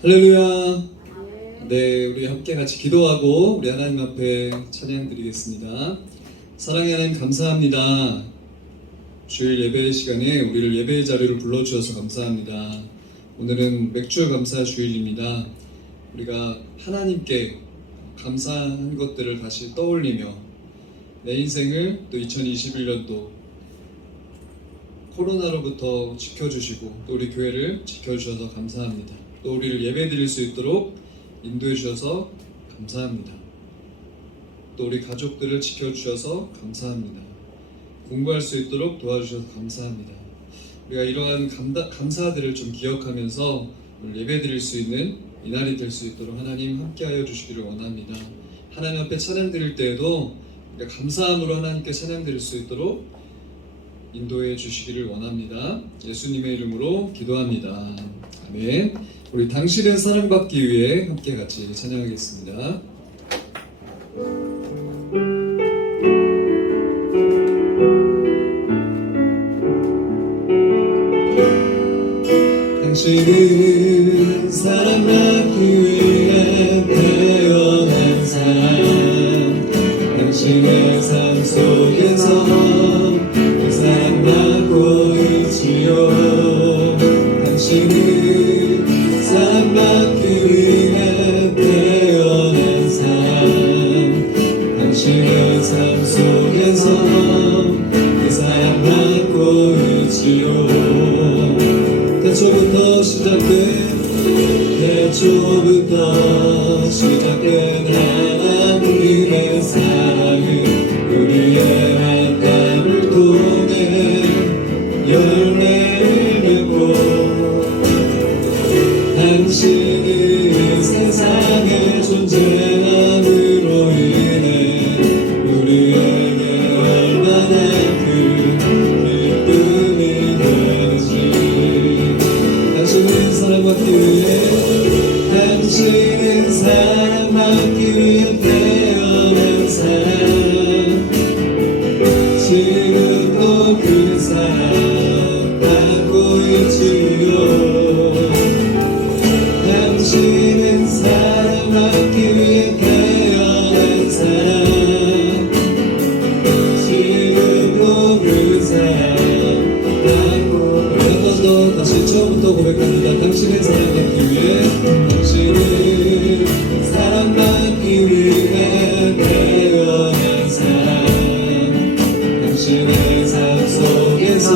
할렐루야. 네, 우리 함께 같이 기도하고 우리 하나님 앞에 찬양 드리겠습니다. 사랑의 하나님 감사합니다. 주일 예배 시간에 우리를 예배의 자리를 불러주셔서 감사합니다. 오늘은 맥주 감사 주일입니다. 우리가 하나님께 감사한 것들을 다시 떠올리며 내 인생을 또 2021년도 코로나로부터 지켜주시고 또 우리 교회를 지켜주셔서 감사합니다. 또 우리를 예배 드릴 수 있도록 인도해 주셔서 감사합니다. 또 우리 가족들을 지켜주셔서 감사합니다. 공부할 수 있도록 도와주셔서 감사합니다. 우리가 이러한 감사들을 좀 기억하면서 예배 드릴 수 있는 이날이 될 수 있도록 하나님 함께하여 주시기를 원합니다. 하나님 앞에 찬양 드릴 때에도 우리가 감사함으로 하나님께 찬양 드릴 수 있도록 인도해 주시기를 원합니다. 예수님의 이름으로 기도합니다. 아멘. 우리 당신은 사랑받기 위해 함께 같이 찬양하겠습니다. 당신은 사랑받기 위해 태어난 사람, 당신의 삶 속에서 그 사랑받고 있지요. 당신은 사랑받기 위해 태어난 사람, 당신의 삶 속에서 그 사랑받고 있지요. 태초부터 시작된 하나님의 사랑은 우리의 만남을 통해 열매를 맺고, 당신이 세상에 존재함으로 인해 우리에게 얼마나 큰 기쁨이 되는지. 당신은 사랑받기 위해 태어난 사람, 지금도 그 사랑 받고 있지요. 당신은 사랑받기 위해 태어난 사람, 지금도 그 사랑 받고. 한 번 더 다시 처음부터 고백합니다. 당신은 사랑받기 위해, 당신은 사랑받기 위해 태어난 사람, 당신의 삶 속에서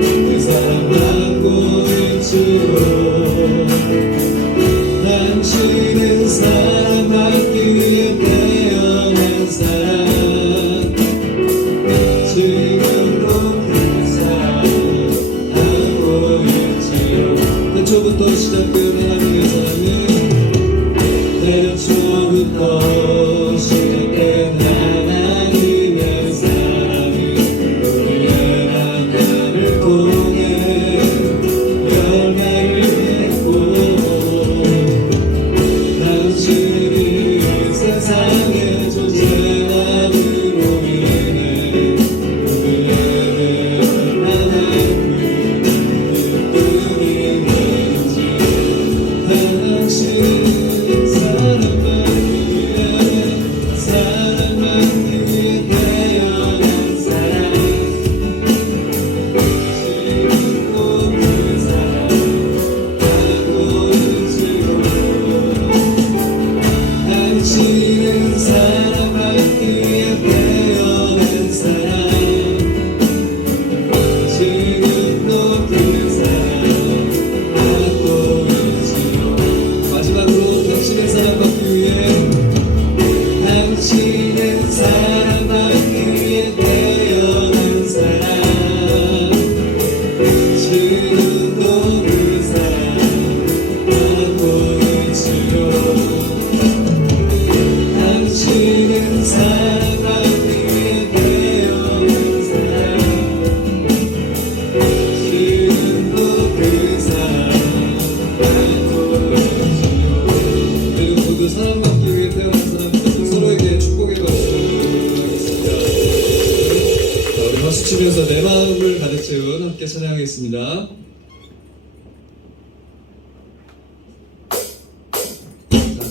그 사랑받고 있지요. 당신은 사랑받기 위해 태어난 사람, 지금도 그 사랑하고 있지요. 태초부터 시작된 하나님의 사랑은, 태초부터 시작된 하나님의 사랑은 우리의 만남을 통해 열매를 맺고, 당신이 세상에 존재함으로 인해 우리에게 얼마나 큰 기쁨이 되는지. 당신 사랑받기 위해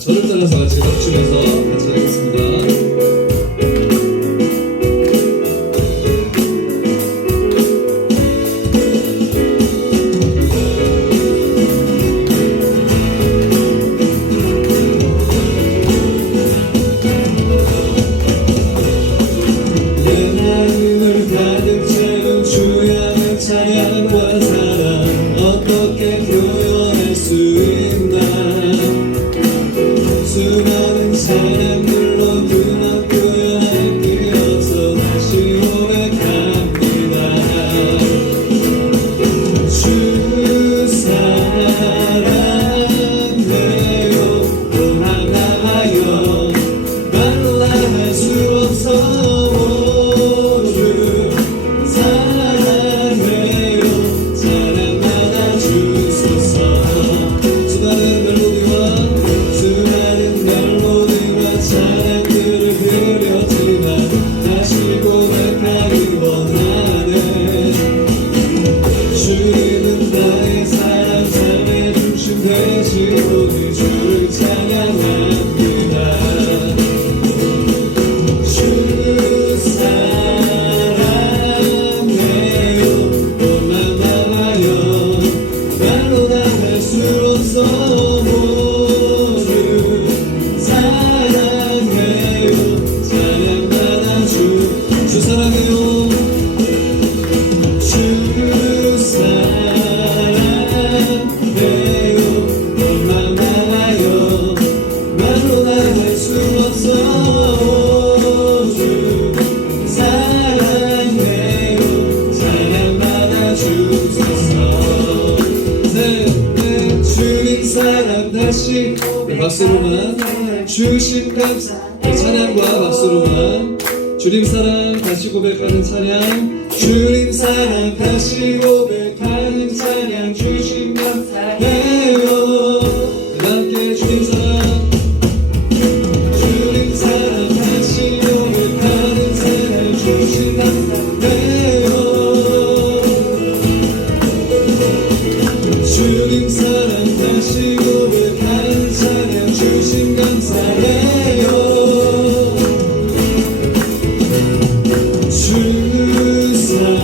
저를 따라서 같이 덮치면서 같이 하겠습니다. 내 마음을 가득 채운 주의 찬양과 사랑 어떻게 표현할 수 있나. 수많은 찬양들로 그만 표현할 게 없어 다시 고백합니다. 주 사랑해요 또 하나하여 말로 다 할 수 없어. 주 사랑해요 사랑받아 주소서. 수많은 멜로디와 찬양들을 그렸지만 다시 고백하기 원하네. 주님은 나의 사랑 삶의 중심 되신 오늘 주를 찬양합니다. 주 사랑해요 고마워요 말로 다 할 수 없어. 모두 사랑해요 사랑받아 주 사랑해요. 주 사랑해요 고마워요 말로 다 할 수 없어. 주 사랑해요 사랑받아 주소서. 네, 주님 사랑 다시 박수로만 주신 감사 찬양과 박수로만 주님 사랑 다시 고백하는 찬양. 주님 사랑 다시 고백하는 찬양. 주신 감사해요 함께 주님 사랑 주님 사랑 다시 고백하는 찬양. 주신 감사해요 주님 사랑 다시 고백하는 찬양. 주신 감사해요 주 사랑해요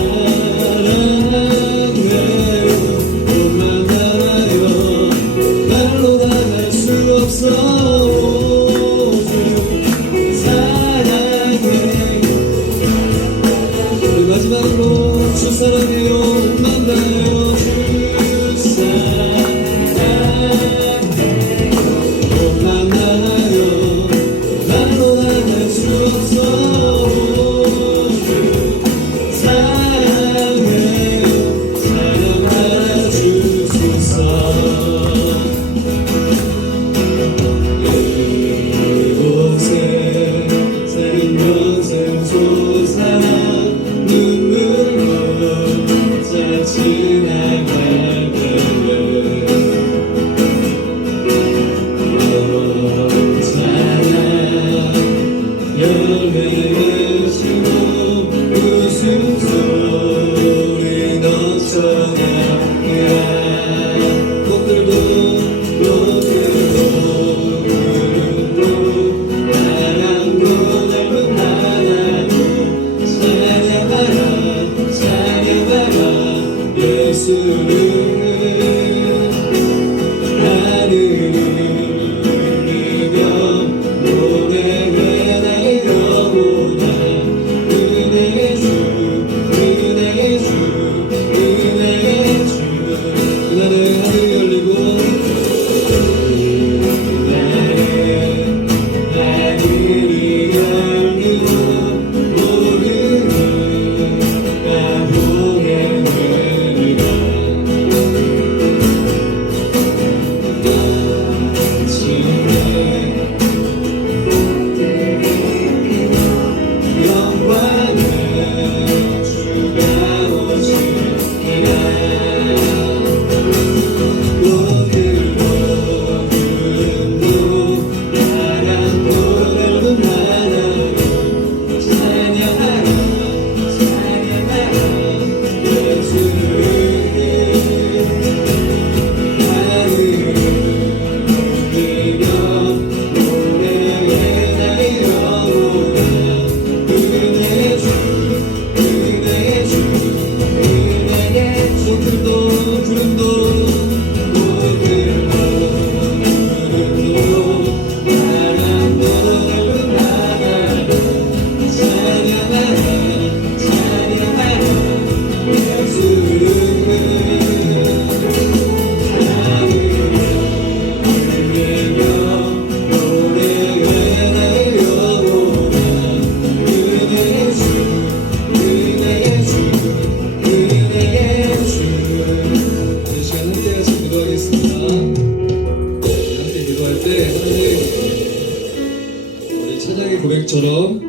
찬양의 고백처럼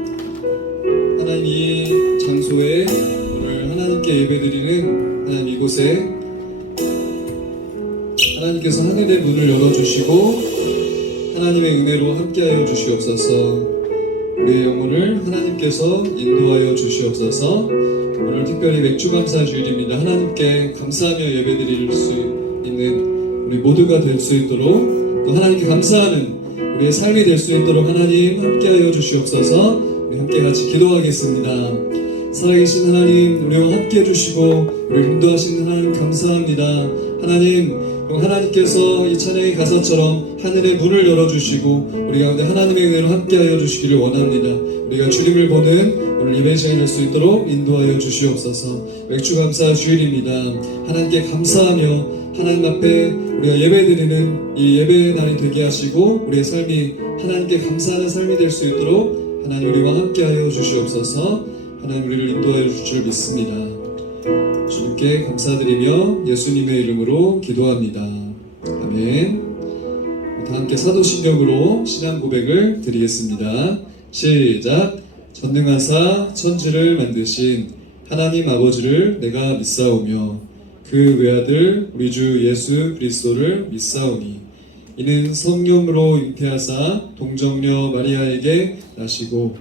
하나님 이 장소에 오늘 하나님께 예배드리는 하나님 이곳에 하나님께서 하늘의 문을 열어주시고 하나님의 은혜로 함께하여 주시옵소서. 우리의 영혼을 하나님께서 인도하여 주시옵소서. 오늘 특별히 맥주감사 주일입니다. 하나님께 감사하며 예배드릴 수 있는 우리 모두가 될 수 있도록, 또 하나님께 감사하는 우리의 삶이 될 수 있도록 하나님 함께하여 주시옵소서. 우리 함께 같이 기도하겠습니다. 살아계신 하나님, 우리와 함께 해주시고 우리를 인도하시는 하나님 감사합니다. 하나님께서 이 찬양의 가사처럼 하늘의 문을 열어주시고 우리 가운데 하나님의 은혜로 함께하여 주시기를 원합니다. 우리가 주님을 보는 오늘 예배 시간이 될 수 있도록 인도하여 주시옵소서. 맥주감사 주일입니다. 하나님께 감사하며 하나님 앞에 우리가 예배드리는 이 예배의 날이 되게 하시고 우리의 삶이 하나님께 감사하는 삶이 될 수 있도록 하나님 우리와 함께하여 주시옵소서. 하나님 우리를 인도하여 주실 줄 믿습니다. 주님께 감사드리며 예수님의 이름으로 기도합니다. 아멘. 다 함께 사도신경으로 신앙 고백을 드리겠습니다. 시작. 전능하사 천지를 만드신 하나님 아버지를 내가 믿사오며 그 외아들 우리 주 예수 그리스도를 믿사오니 이는 성령으로 잉태하사 동정녀 마리아에게 나시고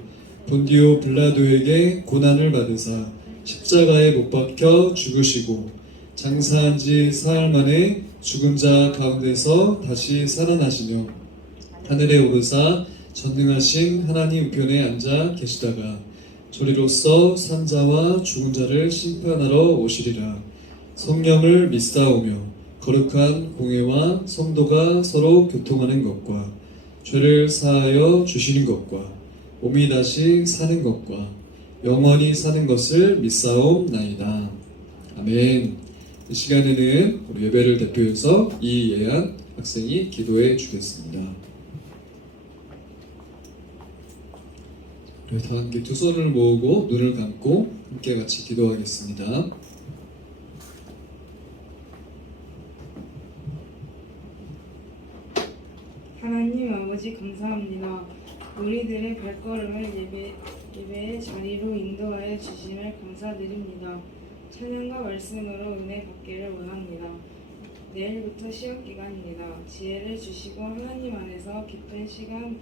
본디오 빌라도에게 고난을 받으사 십자가에 못 박혀 죽으시고 장사한 지 사흘 만에 죽은 자 가운데서 다시 살아나시며 하늘에 오르사 전능하신 하나님 우편에 앉아 계시다가 저리로서 산자와 죽은 자를 심판하러 오시리라. 성령을 믿사오며 거룩한 공회와 성도가 서로 교통하는 것과 죄를 사하여 주시는 것과 몸이 다시 사는 것과 영원히 사는 것을 믿사옵나이다. 아멘. 이 시간에는 우리 예배를 대표해서 이예한 학생이 기도해 주겠습니다. 다 함께 두 손을 모으고 눈을 감고 함께 같이 기도하겠습니다. 하나님 아버지 감사합니다. 우리들의 발걸음을 예배의 자리로 인도하여 주심을 감사드립니다. 찬양과 말씀으로 은혜 받기를 원합니다. 내일부터 시험 기간입니다. 지혜를 주시고 하나님 안에서 깊은 시간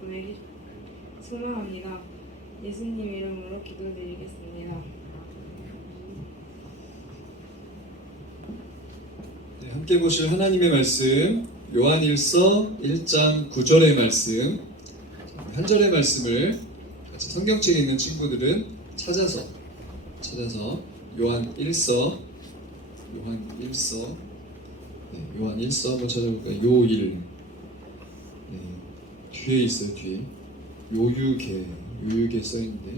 보내기 소망합니다. 예수님 이름으로 기도드리겠습니다. 네, 함께 보실 하나님의 말씀 요한일서 1장 9절의 말씀, 한 절의 말씀을 같이 성경책에 있는 친구들은 찾아서 요한일서 한번 찾아볼까요? 요일 뒤에 있어요. 뒤에 요유계 써있는데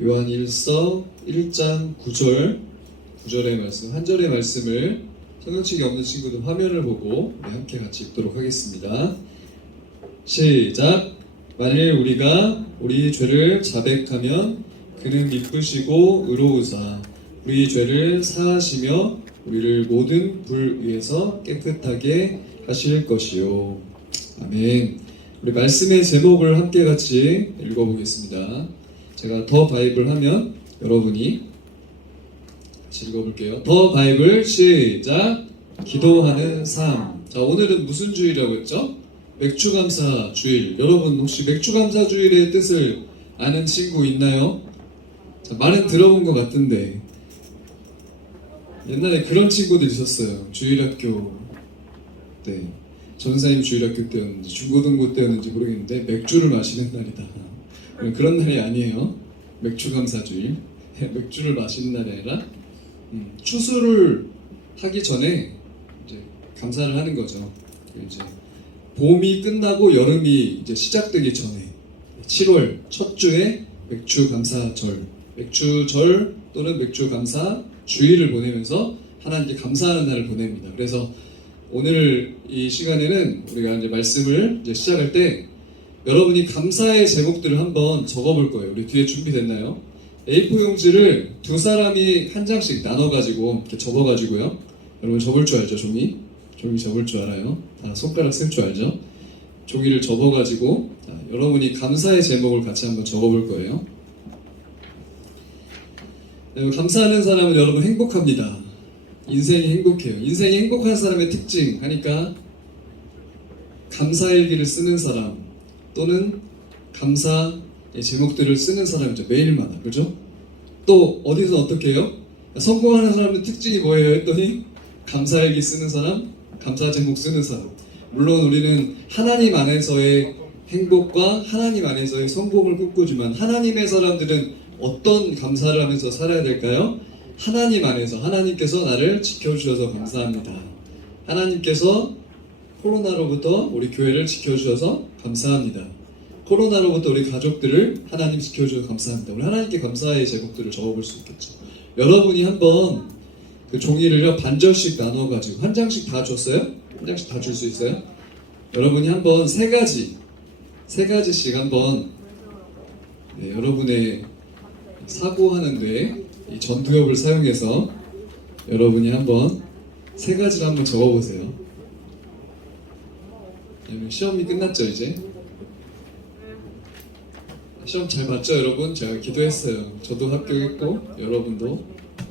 요한일서 1장 9절의 말씀, 한 절의 말씀을 성경책이 없는 친구들 화면을 보고 우리 함께 같이 읽도록 하겠습니다. 시작. 만일 우리가 우리 죄를 자백하면 그는 미쁘시고 의로우사 우리 죄를 사하시며 우리를 모든 불 위에서 깨끗하게 하실 것이요. 아멘. 우리 말씀의 제목을 함께 같이 읽어보겠습니다. 제가 더 바이블 하면 여러분이 같이 읽어볼게요. 더 바이블 시작. 기도하는 삶. 자, 오늘은 무슨 주일이라고 했죠? 맥주감사 주일. 여러분 혹시 맥주감사 주일의 뜻을 아는 친구 있나요? 자, 말은 들어본 것 같은데 옛날에 그런 친구들 있었어요. 주일학교 때, 전사님 주일학교 때였는지 중고등부 때였는지 모르겠는데 맥주를 마시는 날이다. 그런 날이 아니에요. 맥주감사 주일. 맥주를 마시는 날이 아니라 추수를 하기 전에 이제 감사를 하는 거죠. 이제 봄이 끝나고 여름이 이제 시작되기 전에 7월 첫 주에 맥주감사절, 맥주절 또는 맥주감사 주일을 보내면서 하나님께 감사하는 날을 보냅니다. 그래서 오늘 이 시간에는 우리가 이제 말씀을 이제 시작할 때 여러분이 감사의 제목들을 한번 적어볼 거예요. 우리 뒤에 준비됐나요? A4 용지를 두 사람이 한 장씩 나눠가지고 이렇게 접어가지고요. 여러분 접을 줄 알죠? 종이 접을 줄 알아요? 다 손가락 쓸 줄 알죠? 종이를 접어가지고 여러분이 감사의 제목을 같이 한번 적어볼 거예요. 감사하는 사람은 여러분 행복합니다. 인생이 행복해요. 인생이 행복한 사람의 특징 하니까 감사일기를 쓰는 사람 또는 감사의 제목들을 쓰는 사람이죠. 매일마다. 그죠? 또 어디서 어떻게 해요? 성공하는 사람의 특징이 뭐예요? 했더니 감사일기 쓰는 사람, 감사 제목 쓰는 사람. 물론 우리는 하나님 안에서의 행복과 하나님 안에서의 성공을 꿈꾸지만 하나님의 사람들은 어떤 감사를 하면서 살아야 될까요? 하나님 안에서 하나님께서 나를 지켜주셔서 감사합니다. 하나님께서 코로나로부터 우리 교회를 지켜주셔서 감사합니다. 코로나로부터 우리 가족들을 하나님 지켜주셔서 감사합니다. 우리 하나님께 감사의 제목들을 적어볼 수 있겠죠. 여러분이 한번 그 종이를 반절씩 나눠가지고 한 장씩 다 줬어요? 한 장씩 다 줄 수 있어요? 여러분이 한번 세 가지씩 한번 여러분의 사고하는데 이 전두엽을 사용해서 여러분이 한번 세 가지를 한번 적어보세요. 시험이 끝났죠 이제? 시험 잘 봤죠 여러분? 제가 기도했어요. 저도 합격했고 여러분도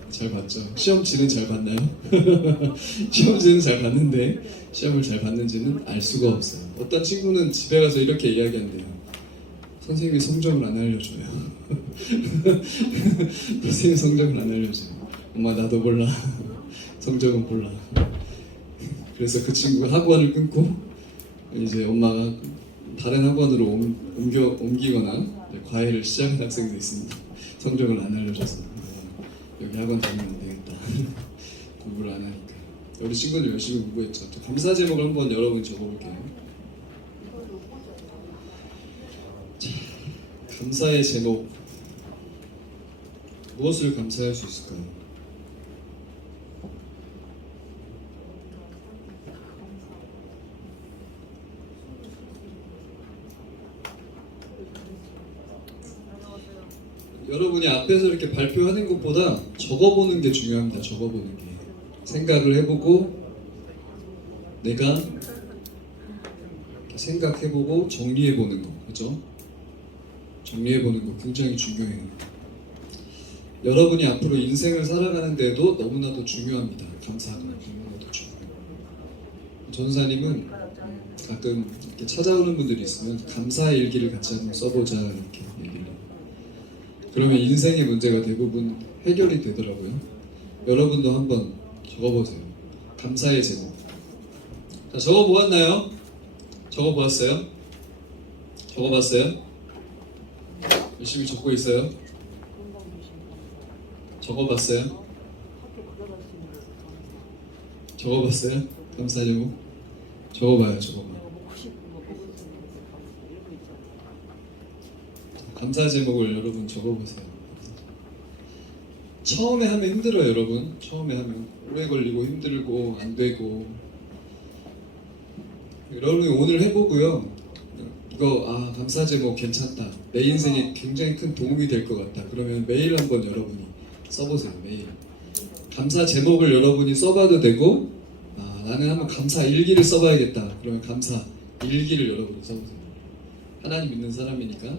잘 봤죠? 시험지는 잘 봤나요? 시험지는 잘 봤는데 시험을 잘 봤는지는 알 수가 없어요. 어떤 친구는 집에 가서 이렇게 이야기한대요. 선생님이 성적을 안 알려줘요. 선생님 성적을 안 알려줘요. 엄마 나도 몰라. 성적은 몰라. 그래서 그 친구가 학원을 끊고 이제 엄마가 다른 학원으로 옮기거나 과외를 시작한 학생도 있습니다. 성적을 안 알려줘서 여기 학원 다니면 안 되겠다. 공부를 안 하니까. 우리 친구들 열심히 공부했죠. 또 감사 제목을 한번 여러분 적어볼게요. 자, 감사의 제목 무엇을 감사할 수 있을까요? 여러분이 앞에서 이렇게 발표하는 것보다 적어보는 게 중요합니다. 적어보는 게 생각을 해보고 내가 생각해보고 정리해보는 거, 그죠? 정리해보는 거 굉장히 중요해요. 여러분이 앞으로 인생을 살아가는 데도 너무나도 중요합니다. 감사가 너무나도 중요해요. 전사님은 가끔 이렇게 찾아오는 분들이 있으면 감사의 일기를 같이 한번 써보자 이렇게 얘기를 해요. 그러면 인생의 문제가 대부분 해결이 되더라고요. 여러분도 한번 적어보세요. 감사의 제목. 자, 적어보았나요? 적어보았어요? 적어봤어요? 열심히 적고 있어요? 적어봤어요? 적어봤어요? 감사 제목? 적어봐요, 적어봐. 감사 제목을 여러분 적어보세요. 처음에 하면 힘들어요, 여러분. 처음에 하면 오래 걸리고 힘들고 안 되고. 여러분이 오늘 해보고요. 이거 감사 제목 괜찮다. 내 인생에 굉장히 큰 도움이 될 것 같다. 그러면 매일 한번 여러분이 써보세요. 매일. 감사 제목을 여러분이 써봐도 되고, 나는 한번 감사 일기를 써봐야겠다. 그러면 감사 일기를 여러분이 써보세요. 하나님 믿는 사람이니까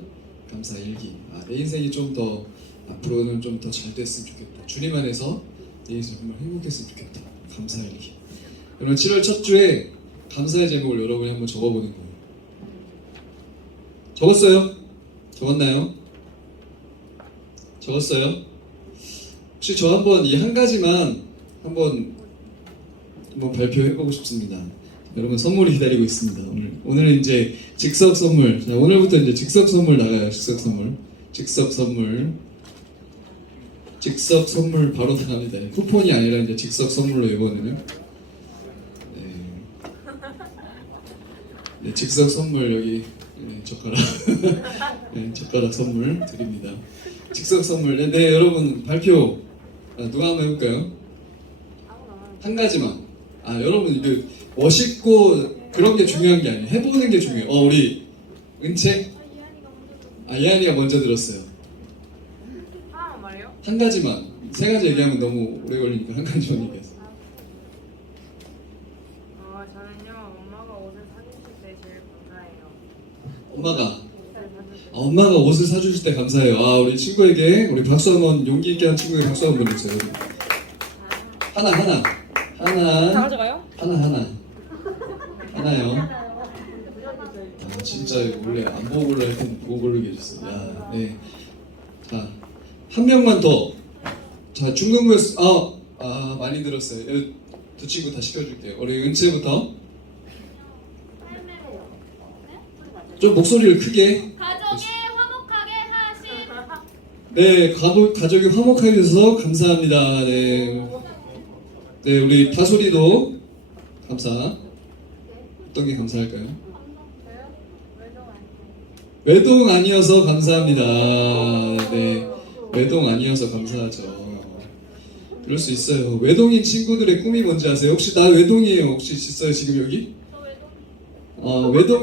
감사 일기. 내 인생이 좀 더 앞으로는 좀 더 잘 됐으면 좋겠다. 주님 안에서 내 인생 정말 행복했으면 좋겠다. 감사 일기. 여러분 7월 첫 주에 감사의 제목을 여러분이 한번 적어보는 거예요. 적었어요? 적었나요? 적었어요? 혹시 저 한번 이 한 가지만 한번 발표해보고 싶습니다. 여러분 선물이 기다리고 있습니다. 오늘은 이제 즉석 선물. 자, 오늘부터 이제 즉석 선물 나가요. 즉석 선물 바로 나갑니다. 쿠폰이 아니라 이제 즉석 선물로 이번에는. 네, 즉석 선물 여기 젓가락. 네, 젓가락 선물 드립니다. 즉석 선물. 네, 여러분 발표 누가 한번 해볼까요? 한 가지만. 여러분 이게 멋있고 그런 게 중요한 게 아니에요. 해보는 게 중요해요. 우리 은채? 예한이가 먼저 들었어요. 하나만 말해요? 한 가지만. 세 가지 얘기하면 너무 오래 걸리니까 한 가지만 얘기하세요. 저는요 엄마가 옷을 사주실 때 제일 감사해요. 엄마가 엄마가 옷을 사주실 때 감사해요. 우리 친구에게 우리 박수 한번 용기 있게 한 친구에게 박수 한번 주세요. 하나 다 가져가요? 하나요. 진짜 원래 안 보고 고르라 할 텐데 보고 고르게 해줬어요. 네. 자, 한 명만 더. 자, 중등부에서 많이 들었어요. 두 친구 다 시켜줄게요. 우리 은채부터. 좀 목소리를 크게. 가족이 화목하게 하시. 네, 가족이 화목하게 해주셔서 감사합니다. 네, 우리 다솔이도 감사. 어떤 게 감사할까요? 외동 아니어서 감사합니다. 네, 외동 아니어서 감사하죠. 그럴 수 있어요. 외동인 친구들의 꿈이 뭔지 아세요? 혹시 나 외동이에요? 혹시 있어요 지금 여기?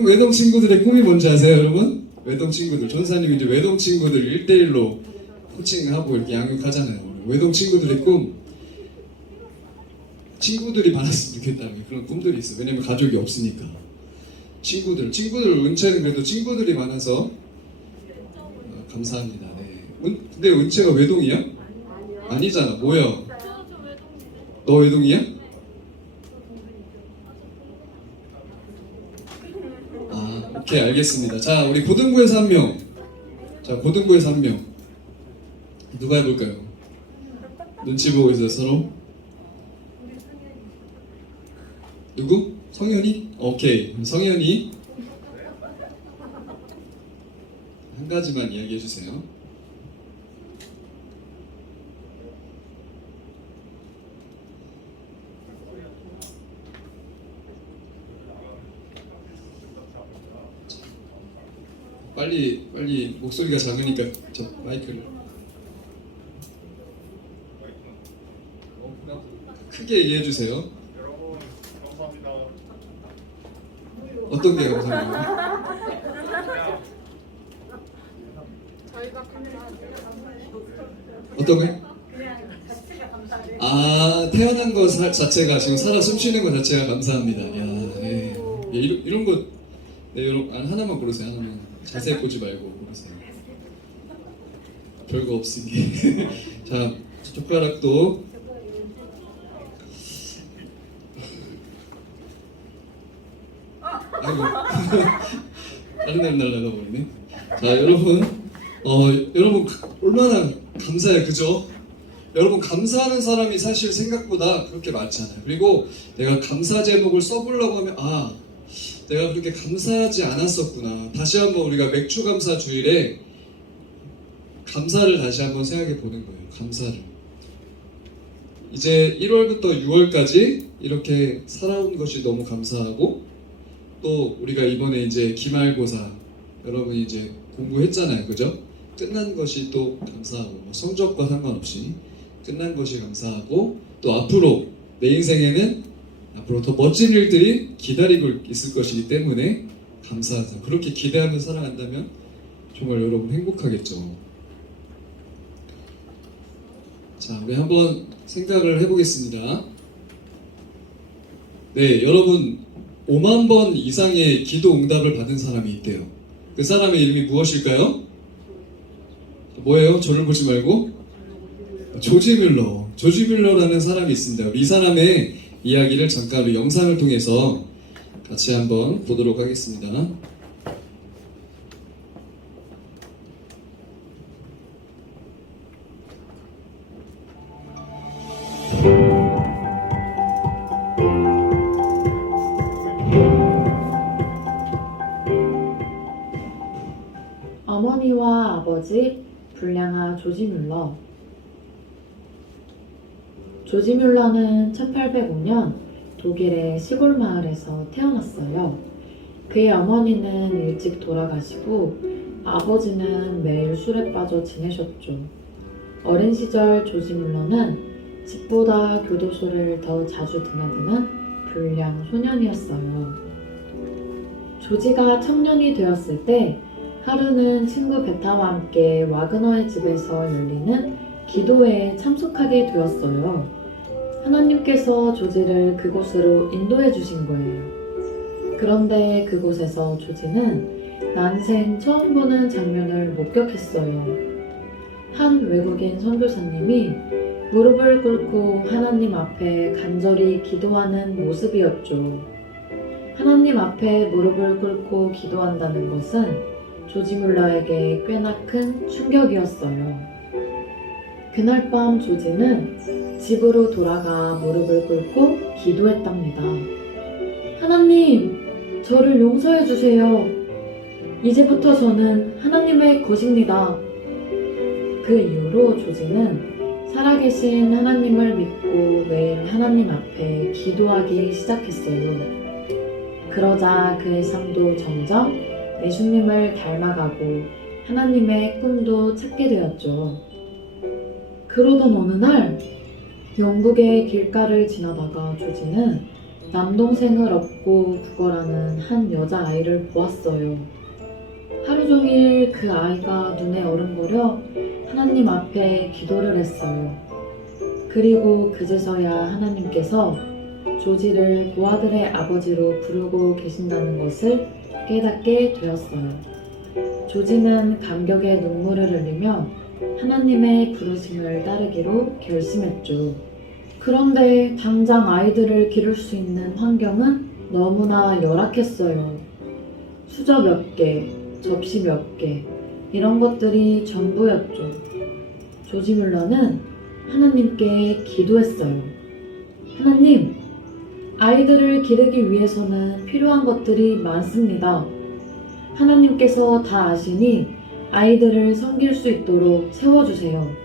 외동 친구들의 꿈이 뭔지 아세요, 여러분? 외동 친구들, 전사님이 이제 외동 친구들 1대1로 코칭하고 이렇게 양육하잖아요. 외동 친구들의 꿈, 친구들이 많았으면 좋겠다는 그런 꿈들이 있어요. 왜냐면 가족이 없으니까. 친구들, 은채는 그래도 친구들이 많아서 감사합니다. 네. 근데 은채가 외동이야? 아니잖아. 뭐야? 너 외동이야? 오케이, 알겠습니다. 자, 우리 고등부에서 한 명. 누가 해볼까요? 눈치 보고 있어요, 서로. 누구? 성현이? 오케이, 성현이 한 가지만 이야기해 주세요. 빨리 목소리가 작으니까 저 마이크를 크게 얘기해 주세요. 여러분 감사합니다. 어떤 게 감사해요? 저희가 감사하죠. 어떤 거요? 태어난 것 자체가 지금 살아 숨쉬는 것 자체가 감사합니다. 네. 이런 거 여러분 하나만 고르세요. 하나만 자세히 보지 말고 고르세요. 별거 없으니. 자, 젓가락도 아이고 다른 데로 날라가 버리네. 자, 여러분 얼마나 감사해요, 그죠? 여러분 감사하는 사람이 사실 생각보다 그렇게 많지 않아요. 그리고 내가 감사 제목을 써보려고 하면 내가 그렇게 감사하지 않았었구나. 다시 한번 우리가 맥주 감사 주일에 감사를 다시 한번 생각해 보는 거예요. 감사를. 이제 1월부터 6월까지 이렇게 살아온 것이 너무 감사하고, 또 우리가 이번에 이제 기말고사 여러분이 이제 공부했잖아요, 그죠? 끝난 것이 또 감사하고, 성적과 상관없이 끝난 것이 감사하고, 또 앞으로 내 인생에는 앞으로 더 멋진 일들이 기다리고 있을 것이기 때문에 감사하다. 그렇게 기대하면서 살아간다면 정말 여러분 행복하겠죠. 자, 우리 한번 생각을 해보겠습니다. 네, 여러분 5만 번 이상의 기도 응답을 받은 사람이 있대요. 그 사람의 이름이 무엇일까요? 뭐예요? 저를 보지 말고 조지 뮬러라는 사람이 있습니다. 우리 이 사람의 이야기를 잠깐 우리 영상을 통해서 같이 한번 보도록 하겠습니다. 어머니와 아버지 불량아 조지 뮬러. 조지 뮬러는 1805년 독일의 시골 마을에서 태어났어요. 그의 어머니는 일찍 돌아가시고 아버지는 매일 술에 빠져 지내셨죠. 어린 시절 조지 뮬러는 집보다 교도소를 더 자주 드나드는 불량 소년이었어요. 조지가 청년이 되었을 때 하루는 친구 베타와 함께 와그너의 집에서 열리는 기도회에 참석하게 되었어요. 하나님께서 조지를 그곳으로 인도해 주신 거예요. 그런데 그곳에서 조지는 난생 처음 보는 장면을 목격했어요. 한 외국인 선교사님이 무릎을 꿇고 하나님 앞에 간절히 기도하는 모습이었죠. 하나님 앞에 무릎을 꿇고 기도한다는 것은 조지 뮬러에게 꽤나 큰 충격이었어요. 그날 밤 조지는 집으로 돌아가 무릎을 꿇고 기도했답니다. 하나님, 저를 용서해 주세요. 이제부터 저는 하나님의 것입니다. 그 이후로 조지는 살아계신 하나님을 믿고 매일 하나님 앞에 기도하기 시작했어요. 그러자 그의 삶도 점점 예수님을 닮아가고 하나님의 꿈도 찾게 되었죠. 그러던 어느 날 영국의 길가를 지나다가 조지는 남동생을 업고 구걸하는 한 여자아이를 보았어요. 하루 종일 그 아이가 눈에 어른거려 하나님 앞에 기도를 했어요. 그리고 그제서야 하나님께서 조지를 고아들의 아버지로 부르고 계신다는 것을 깨닫게 되었어요. 조지는 감격의 눈물을 흘리며 하나님의 부르심을 따르기로 결심했죠. 그런데 당장 아이들을 기를 수 있는 환경은 너무나 열악했어요. 수저 몇 개, 접시 몇 개, 이런 것들이 전부였죠. 조지 뮬러는 하나님께 기도했어요. 하나님, 아이들을 기르기 위해서는 필요한 것들이 많습니다. 하나님께서 다 아시니 아이들을 섬길 수 있도록 채워주세요.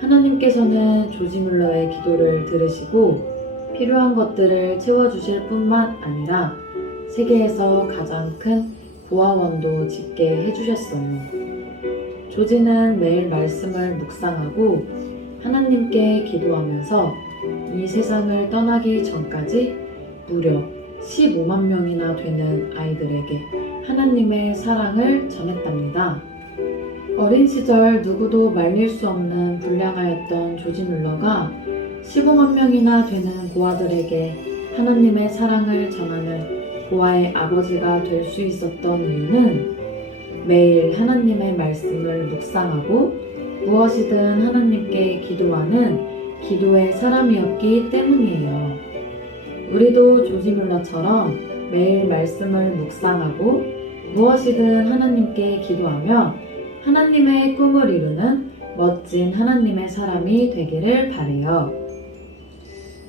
하나님께서는 조지 뮬러의 기도를 들으시고 필요한 것들을 채워주실 뿐만 아니라 세계에서 가장 큰 고아원도 짓게 해주셨어요. 조지는 매일 말씀을 묵상하고 하나님께 기도하면서 이 세상을 떠나기 전까지 무려 15만 명이나 되는 아이들에게 하나님의 사랑을 전했답니다. 어린 시절 누구도 말릴 수 없는 불량하였던 조지 뮬러가 15만 명이나 되는 고아들에게 하나님의 사랑을 전하는 고아의 아버지가 될 수 있었던 이유는 매일 하나님의 말씀을 묵상하고 무엇이든 하나님께 기도하는 기도의 사람이었기 때문이에요. 우리도 조지 뮬러처럼 매일 말씀을 묵상하고 무엇이든 하나님께 기도하며 하나님의 꿈을 이루는 멋진 하나님의 사람이 되기를 바래요.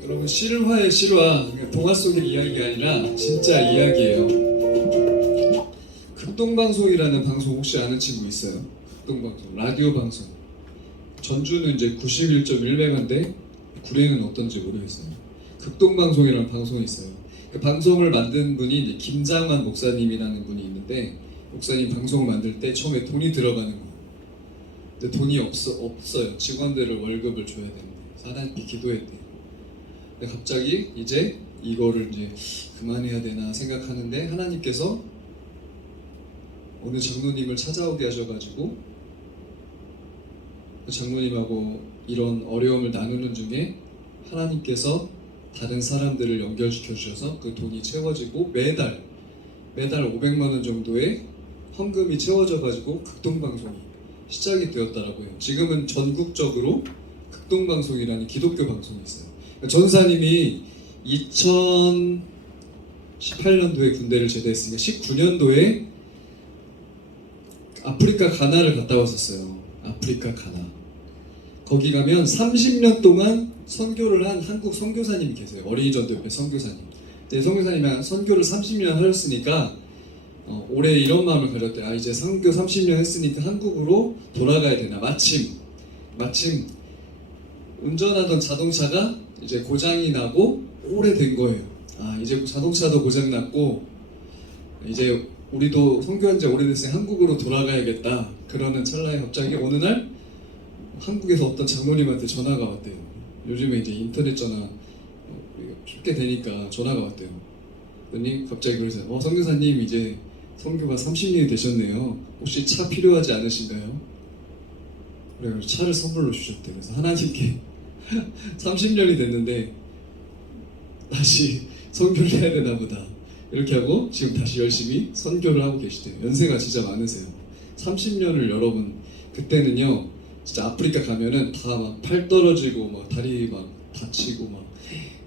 여러분, 실화의 실화, 그러니까 동화 속의 이야기가 아니라 진짜 이야기예요. 극동방송이라는 방송 혹시 아는 친구 있어요? 극동방송, 라디오 방송. 전주는 이제 91.1메가인데 구례는 어떤지 모르겠어요. 극동방송이라는 방송이 있어요. 그 방송을 만든 분이 이제 김장환 목사님이라는 분이 있는데, 목사님 방송을 만들 때 처음에 돈이 들어가는 거예요. 근데 돈이 없어요. 직원들을 월급을 줘야 되는데 하나님께 기도했대요. 근데 갑자기 이제 이거를 이제 그만해야 되나 생각하는데 하나님께서 어느 장로님을 찾아오게 하셔가지고 그 장로님하고 이런 어려움을 나누는 중에 하나님께서 다른 사람들을 연결시켜 주셔서 그 돈이 채워지고 매달 500만 원 정도의 헌금이 채워져가지고 극동방송이 시작이 되었다라고 해요. 지금은 전국적으로 극동방송이라는 기독교 방송이 있어요. 전사님이 2018년도에 군대를 제대했으니까 19년도에 아프리카 가나를 갔다 왔었어요. 아프리카 가나. 거기 가면 30년 동안 선교를 한 한국 선교사님이 계세요. 어린이전도협회 선교사님. 네, 선교사님이 선교를 30년 하셨으니까 올해 이런 마음을 가졌대요. 아, 이제 선교 30년 했으니까 한국으로 돌아가야 되나. 마침 운전하던 자동차가 이제 고장이 나고 오래된 거예요. 아, 이제 자동차도 고장 났고 이제 우리도 선교한 지 오래됐으니 한국으로 돌아가야겠다. 그러는 찰나에 갑자기 어느 날 한국에서 어떤 장모님한테 전화가 왔대요. 요즘에 이제 인터넷 전화 쉽게 되니까 전화가 왔대요. 그러니 갑자기 그러세요. 선교사님 이제 선교가 30년이 되셨네요. 혹시 차 필요하지 않으신가요? 그래서 차를 선물로 주셨대요. 그래서 하나님께 30년이 됐는데 다시 선교를 해야 되나 보다. 이렇게 하고 지금 다시 열심히 선교를 하고 계시대요. 연세가 진짜 많으세요. 30년을 여러분 그때는요 진짜 아프리카 가면은 다 막 팔 떨어지고 막 다리 막 다치고 막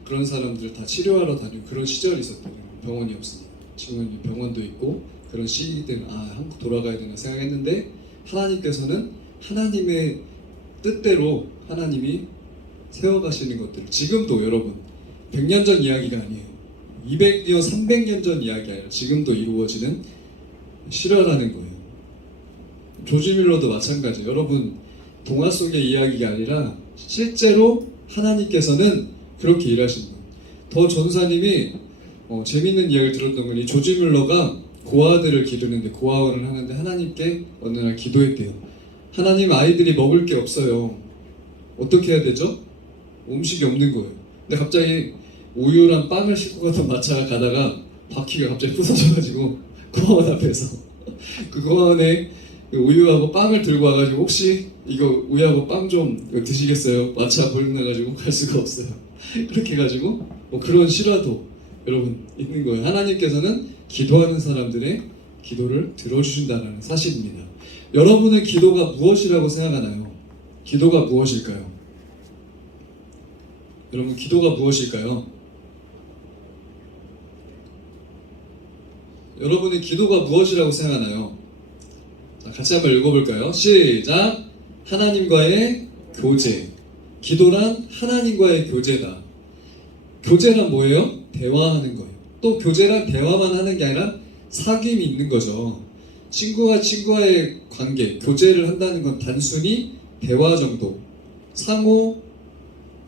그런 사람들 다 치료하러 다니고 그런 시절이 있었대요. 병원이 없으니까. 지금은 병원도 있고 그런 시기 때문에 아 한국 돌아가야 되나 생각했는데 하나님께서는 하나님의 뜻대로 하나님이 세워가시는 것들 지금도 여러분 100년 전 이야기가 아니에요. 200년, 300년 전 이야기 아니라 지금도 이루어지는 실화라는 거예요. 조지 밀러도 마찬가지예요. 여러분 동화 속의 이야기가 아니라 실제로 하나님께서는 그렇게 일하신 거예요. 더 전사님이 재밌는 이야기를 들었던 건 이 조지 밀러가 고아들을 기르는데 고아원을 하는데 하나님께 어느 날 기도했대요. 하나님 아이들이 먹을 게 없어요. 어떻게 해야 되죠? 음식이 없는 거예요. 근데 갑자기 우유랑 빵을 싣고 가던 마차가 가다가 바퀴가 갑자기 부서져가지고 고아원 앞에서 그 고아원에 우유하고 빵을 들고 와가지고 혹시 이거 우유하고 빵 좀 드시겠어요? 마차 보내가지고 갈 수가 없어요. 그렇게 해가지고 뭐 그런 실화도 여러분 있는 거예요. 하나님께서는 기도하는 사람들의 기도를 들어주신다는 사실입니다. 여러분의 기도가 무엇이라고 생각하나요? 기도가 무엇일까요? 여러분 기도가 무엇일까요? 여러분의 기도가 무엇이라고 생각하나요? 자, 같이 한번 읽어볼까요? 시작! 하나님과의 교제. 기도란 하나님과의 교제다. 교제란 뭐예요? 대화하는 거예요. 또 교제란 대화만 하는 게 아니라 사귐이 있는 거죠. 친구와 친구와의 관계, 교제를 한다는 건 단순히 대화 정도, 상호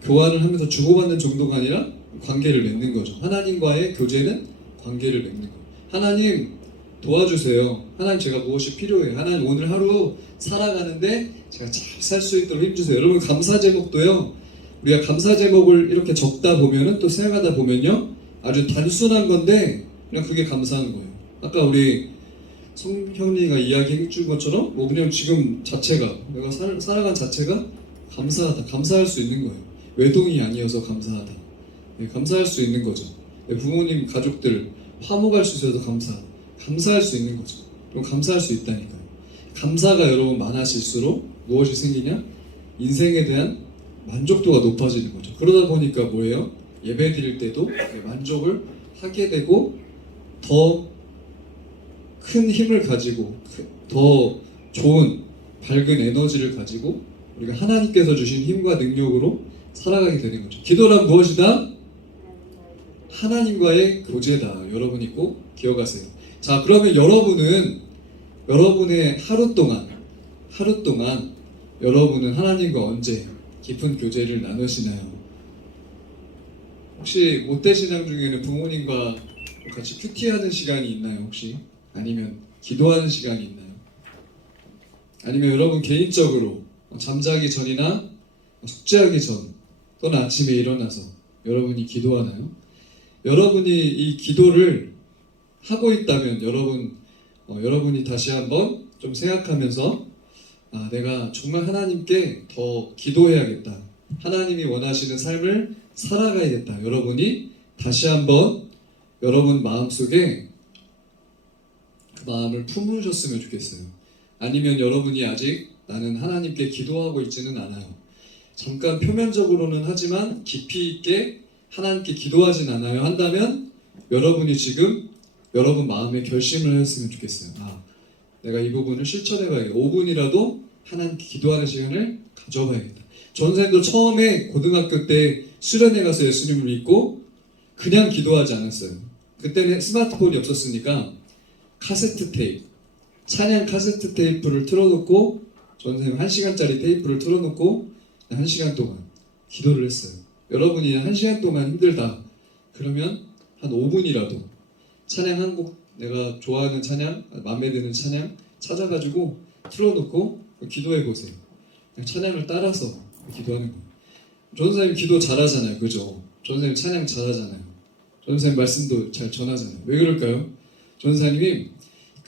교환을 하면서 주고받는 정도가 아니라 관계를 맺는 거죠. 하나님과의 교제는 관계를 맺는 거예요. 하나님 도와주세요. 하나님 제가 무엇이 필요해요. 하나님 오늘 하루 살아가는데 제가 잘 살 수 있도록 힘주세요. 여러분 감사 제목도요. 우리가 감사 제목을 이렇게 적다 보면은 또 생각하다 보면요. 아주 단순한 건데 그냥 그게 감사한 거예요. 아까 우리 성형리가 이야기해 준 것처럼 뭐 그냥 지금 자체가 내가 살아간 자체가 감사하다. 감사할 수 있는 거예요. 외동이 아니어서 감사하다. 네, 감사할 수 있는 거죠. 네, 부모님, 가족들 화목할 수 있어서 감사할 수 있는 거죠. 그럼 감사할 수 있다니까요. 감사가 여러분 많아질수록 무엇이 생기냐? 인생에 대한 만족도가 높아지는 거죠. 그러다 보니까 뭐예요? 예배 드릴 때도 만족을 하게 되고 더 큰 힘을 가지고 더 좋은 밝은 에너지를 가지고 우리가 하나님께서 주신 힘과 능력으로 살아가게 되는 거죠. 기도란 무엇이다? 하나님과의 교제다. 여러분이 꼭 기억하세요. 자, 그러면 여러분은 여러분의 하루 동안 여러분은 하나님과 언제 깊은 교제를 나누시나요? 혹시 모태신앙 중에는 부모님과 같이 큐티하는 시간이 있나요? 혹시? 아니면 기도하는 시간이 있나요? 아니면 여러분 개인적으로 잠자기 전이나 숙제하기 전 또는 아침에 일어나서 여러분이 기도하나요? 여러분이 이 기도를 하고 있다면 여러분이 다시 한번 좀 생각하면서 내가 정말 하나님께 더 기도해야겠다. 하나님이 원하시는 삶을 살아가야겠다. 여러분이 다시 한번 여러분 마음속에 그 마음을 품으셨으면 좋겠어요. 아니면 여러분이 아직 나는 하나님께 기도하고 있지는 않아요. 잠깐 표면적으로는 하지만 깊이 있게 하나님께 기도하진 않아요. 한다면 여러분이 지금 여러분 마음에 결심을 했으면 좋겠어요. 내가 이 부분을 실천해봐야겠다. 5분이라도 하나님께 기도하는 시간을 가져봐야겠다. 전생도 처음에 고등학교 때 수련회 가서 예수님을 믿고 그냥 기도하지 않았어요. 그때는 스마트폰이 없었으니까 카세트 테이프, 찬양 카세트 테이프를 틀어놓고 전생님 1시간짜리 테이프를 틀어놓고 1시간 동안 기도를 했어요. 여러분이 1시간 동안 힘들다. 그러면 한 5분이라도 찬양 한 곡, 내가 좋아하는 찬양, 마음에 드는 찬양 찾아가지고 틀어놓고 기도해 보세요. 그냥 찬양을 따라서 기도하는 거예요. 전사님 기도 잘하잖아요. 그죠? 전사님 찬양 잘하잖아요. 전사님 말씀도 잘 전하잖아요. 왜 그럴까요? 전사님이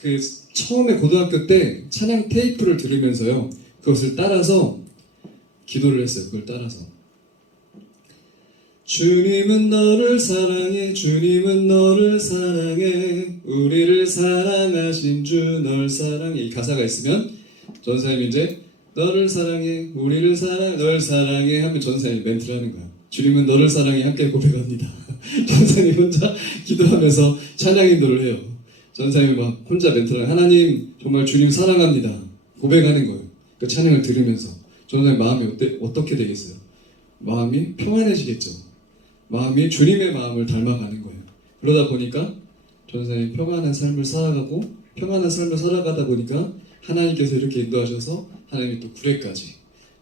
그 처음에 고등학교 때 찬양 테이프를 들으면서요. 그것을 따라서 기도를 했어요. 그걸 따라서. 주님은 너를 사랑해, 주님은 너를 사랑해, 우리를 사랑하신 주 널 사랑해. 이 가사가 있으면 전사님이 이제 너를 사랑해, 우리를 널 사랑해 하면 전사님이 멘트를 하는 거야. 주님은 너를 사랑해 함께 고백합니다. 전사님 혼자 기도하면서 찬양 인도를 해요. 전사님이 막 혼자 멘트를 하나님 정말 주님 사랑합니다 고백하는 거예요. 그 찬양을 들으면서 전사님 마음이 어떻게 되겠어요? 마음이 평안해지겠죠. 마음이 주님의 마음을 닮아가는 거예요. 그러다 보니까 전사님이 평안한 삶을 살아가고 평안한 삶을 살아가다 보니까 하나님께서 이렇게 인도하셔서 하나님이 또 구례까지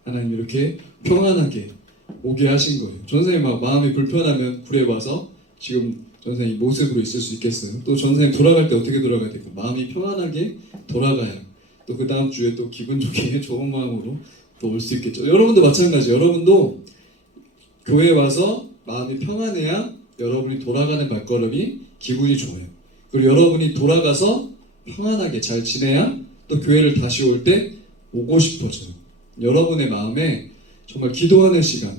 하나님이 이렇게 평안하게 오게 하신 거예요. 전사님 막 마음이 불편하면 구례 와서 지금 전사님 모습으로 있을 수 있겠어요. 또 전사님 돌아갈 때 어떻게 돌아가야 되고 마음이 평안하게 돌아가야 또 그 다음 주에 또 기분 좋게 좋은 마음으로 또 올 수 있겠죠. 여러분도 마찬가지예요. 여러분도 교회에 와서 마음이 평안해야 여러분이 돌아가는 발걸음이 기분이 좋아요. 그리고 여러분이 돌아가서 평안하게 잘 지내야 또 교회를 다시 올 때 오고 싶어져요. 여러분의 마음에 정말 기도하는 시간,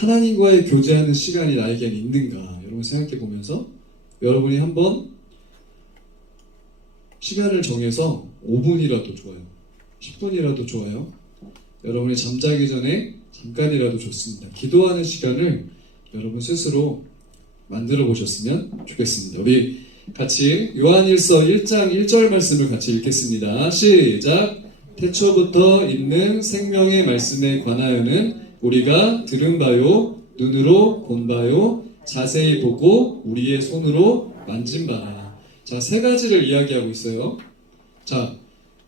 하나님과의 교제하는 시간이 나에게는 있는가 여러분 생각해 보면서 여러분이 한번 시간을 정해서 5분이라도 좋아요. 10분이라도 좋아요. 여러분이 잠자기 전에 잠깐이라도 좋습니다. 기도하는 시간을 여러분 스스로 만들어 보셨으면 좋겠습니다. 우리 같이 요한일서 1장 1절 말씀을 같이 읽겠습니다. 시작! 태초부터 있는 생명의 말씀에 관하여는 우리가 들은 바요, 눈으로 본 바요, 자세히 보고 우리의 손으로 만진 바라. 자, 세 가지를 이야기하고 있어요. 자,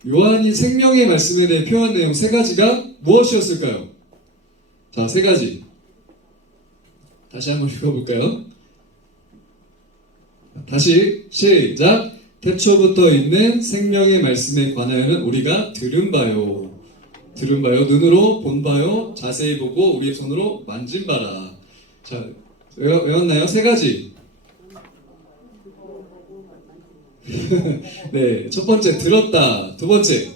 요한이 생명의 말씀에 대해 표현 내용 세 가지가 무엇이었을까요? 자, 세 가지. 다시 한번 읽어볼까요? 다시 시작! 태초부터 있는 생명의 말씀에 관하여는 우리가 들은 바요, 눈으로 본 바요, 자세히 보고 우리의 손으로 만진 바라. 자, 외웠나요? 세 가지. 네, 첫 번째 들었다. 두 번째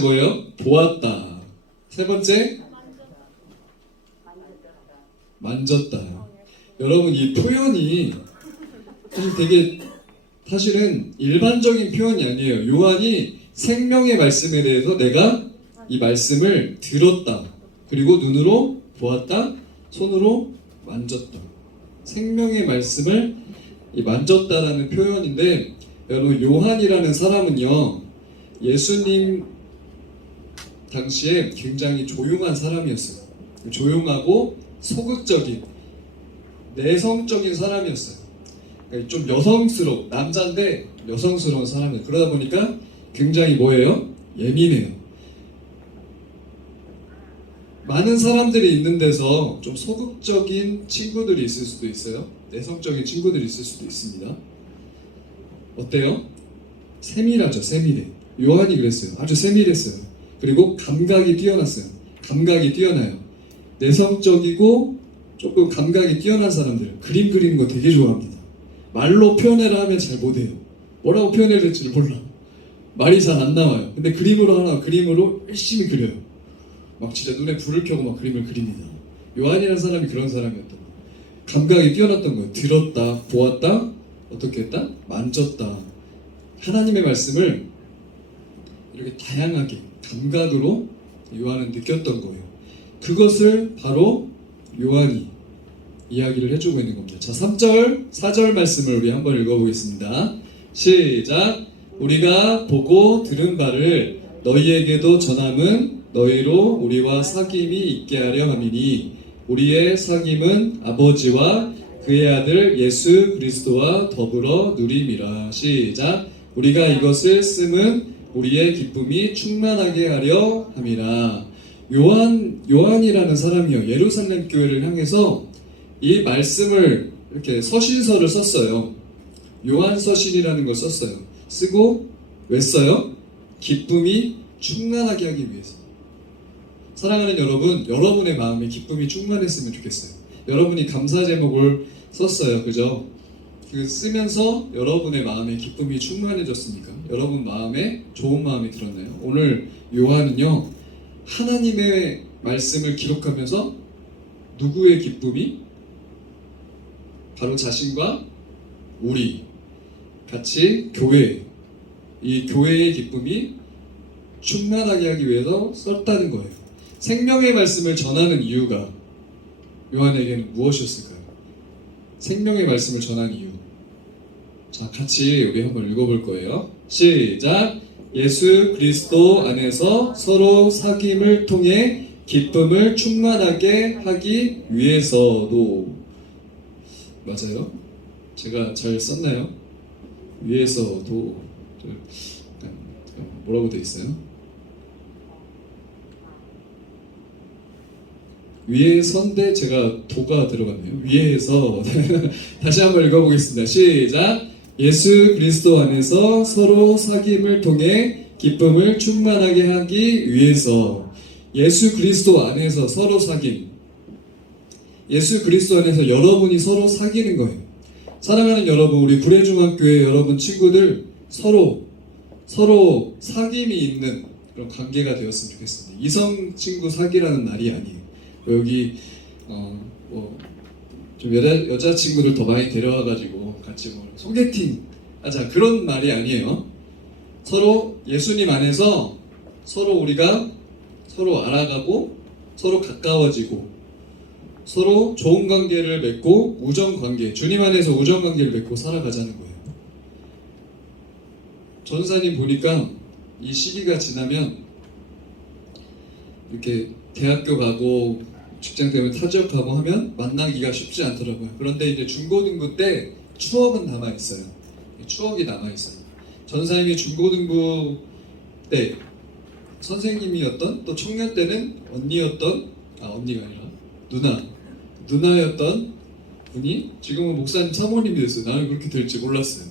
뭐예요? 보았다. 세 번째 만졌다. 여러분 이 표현이 되게 사실은 일반적인 표현이 아니에요. 요한이 생명의 말씀에 대해서 내가 이 말씀을 들었다. 그리고 눈으로 보았다. 손으로 만졌다. 생명의 말씀을 만졌다라는 표현인데 여러분 요한이라는 사람은요 예수님 당시에 굉장히 조용한 사람이었어요. 조용하고 소극적인 내성적인 사람이었어요. 좀 여성스러운 남자인데 여성스러운 사람이에요. 그러다 보니까 굉장히 뭐예요? 예민해요. 많은 사람들이 있는 데서 좀 소극적인 친구들이 있을 수도 있어요. 내성적인 친구들이 있을 수도 있습니다. 어때요? 세밀하죠. 세밀해. 요한이 그랬어요. 아주 세밀했어요. 그리고 감각이 뛰어났어요. 감각이 뛰어나요. 내성적이고 조금 감각이 뛰어난 사람들 그림 그리는 거 되게 좋아합니다. 말로 표현해라 하면 잘 못해요. 뭐라고 표현해야 될지를 몰라. 말이 잘 안 나와요. 근데 그림으로 열심히 그려요. 막 진짜 눈에 불을 켜고 막 그림을 그립니다. 요한이라는 사람이 그런 사람이었던 거예요. 감각이 뛰어났던 거예요. 들었다, 보았다, 어떻게 했다? 만졌다. 하나님의 말씀을 이렇게 다양하게 감각으로 요한은 느꼈던 거예요. 그것을 바로 요한이 이야기를 해주고 있는 겁니다. 자, 3절, 4절 말씀을 우리 한번 읽어보겠습니다. 시작! 우리가 보고 들은 바를 너희에게도 전함은 너희로 우리와 사귐이 있게 하려 함이니 우리의 사귐은 아버지와 그의 아들 예수 그리스도와 더불어 누림이라. 시작! 우리가 이것을 쓰면 우리의 기쁨이 충만하게 하려 함이라. 요한이라는 사람이요 예루살렘 교회를 향해서 이 말씀을 이렇게 서신서를 썼어요. 요한 서신이라는 걸 썼어요. 쓰고 왜 써요? 기쁨이 충만하게 하기 위해서. 사랑하는 여러분, 여러분의 마음에 기쁨이 충만했으면 좋겠어요. 여러분이 감사 제목을 썼어요, 그죠? 그 쓰면서 여러분의 마음에 기쁨이 충만해졌습니까? 여러분 마음에 좋은 마음이 들었나요? 오늘 요한은요 하나님의 말씀을 기록하면서 누구의 기쁨이? 바로 자신과 우리 같이 교회, 이 교회의 기쁨이 충만하게 하기 위해서 썼다는 거예요. 생명의 말씀을 전하는 이유가 요한에게는 무엇이었을까요? 생명의 말씀을 전하는 이유. 자, 같이 우리 한번 읽어볼 거예요. 시작! 예수 그리스도 안에서 서로 사귐을 통해 기쁨을 충만하게 하기 위해서도. 맞아요? 제가 잘 썼나요? 위해서도 뭐라고 돼 있어요? 위에서인데 제가 도가 들어갔네요. 위에서. 다시 한번 읽어보겠습니다. 시작! 예수 그리스도 안에서 서로 사귐을 통해 기쁨을 충만하게 하기 위해서. 예수 그리스도 안에서 서로 사귐. 예수 그리스도 안에서 여러분이 서로 사귀는 거예요. 사랑하는 여러분, 우리 구례중학교의 여러분 친구들 서로 사귐이 있는 그런 관계가 되었으면 좋겠습니다. 이성 친구 사귀라는 말이 아니에요. 여기 좀 여자 친구들 더 많이 데려와가지고 같이 뭐 소개팅 하자 그런 말이 아니에요. 서로 예수님 안에서 서로 우리가 서로 알아가고 서로 가까워지고 서로 좋은 관계를 맺고 우정 관계, 주님 안에서 우정 관계를 맺고 살아가자는 거예요. 전사님 보니까 이 시기가 지나면 이렇게 대학교 가고 직장 때문에 타지역하고 하면 만나기가 쉽지 않더라고요. 그런데 이제 중고등부 때 추억은 남아있어요. 추억이 남아있어요. 전사님이 중고등부 때 선생님이었던, 또 청년 때는 언니가 아니라 누나였던 분이 지금은 목사님 사모님이 됐어요. 나는 그렇게 될지 몰랐어요.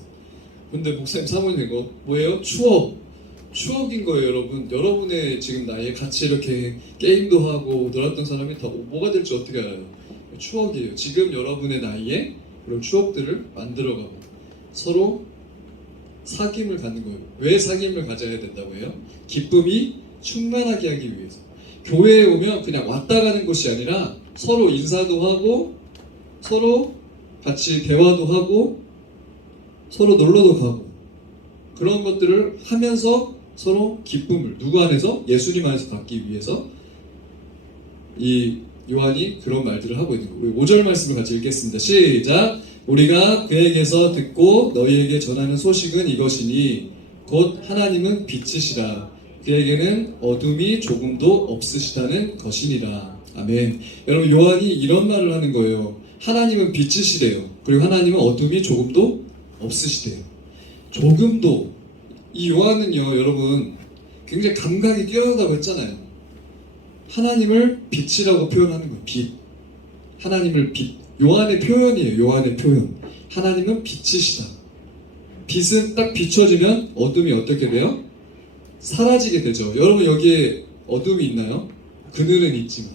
근데 목사님 사모님 된 거 뭐예요? 추억인 거예요, 여러분. 여러분의 지금 나이에 같이 이렇게 게임도 하고 놀았던 사람이 다 뭐가 될지 어떻게 알아요? 추억이에요. 지금 여러분의 나이에 그런 추억들을 만들어가고 서로 사귐을 갖는 거예요. 왜 사귐을 가져야 된다고 해요? 기쁨이 충만하게 하기 위해서. 교회에 오면 그냥 왔다 가는 곳이 아니라 서로 인사도 하고 서로 같이 대화도 하고 서로 놀러도 가고 그런 것들을 하면서 서로 기쁨을 누구 안에서? 예수님 안에서 받기 위해서 이 요한이 그런 말들을 하고 있는 거예요. 우리 5절 말씀을 같이 읽겠습니다. 시작! 우리가 그에게서 듣고 너희에게 전하는 소식은 이것이니 곧 하나님은 빛이시라 그에게는 어둠이 조금도 없으시다는 것이니라. 아멘. 여러분, 요한이 이런 말을 하는 거예요. 하나님은 빛이시래요. 그리고 하나님은 어둠이 조금도 없으시대요. 조금도. 이 요한은요, 여러분 굉장히 감각이 뛰어나다고 했잖아요. 하나님을 빛이라고 표현하는 거예요. 빛. 하나님을 빛. 요한의 표현이에요. 요한의 표현. 하나님은 빛이시다. 빛은 딱 비춰지면 어둠이 어떻게 돼요? 사라지게 되죠. 여러분, 여기에 어둠이 있나요? 그늘은 있지만.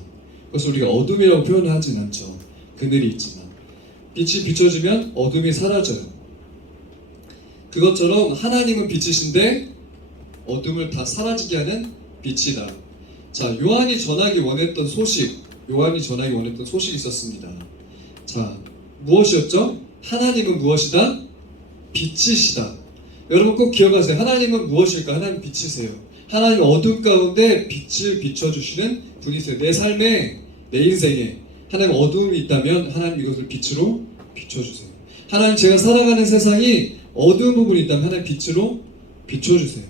그래서 우리가 어둠이라고 표현을 하진 않죠. 그늘이 있지만. 빛이 비춰지면 어둠이 사라져요. 그것처럼 하나님은 빛이신데 어둠을 다 사라지게 하는 빛이다. 자, 요한이 전하기 원했던 소식이 있었습니다. 자, 무엇이었죠? 하나님은 무엇이다? 빛이시다. 여러분 꼭 기억하세요. 하나님은 무엇일까? 하나님 빛이세요. 하나님 어둠 가운데 빛을 비춰주시는 분이세요. 내 삶에, 내 인생에 하나님 어둠이 있다면 하나님 이것을 빛으로 비춰주세요. 하나님 제가 살아가는 세상이 어두운 부분이 있다면 하나님 빛으로 비춰주세요.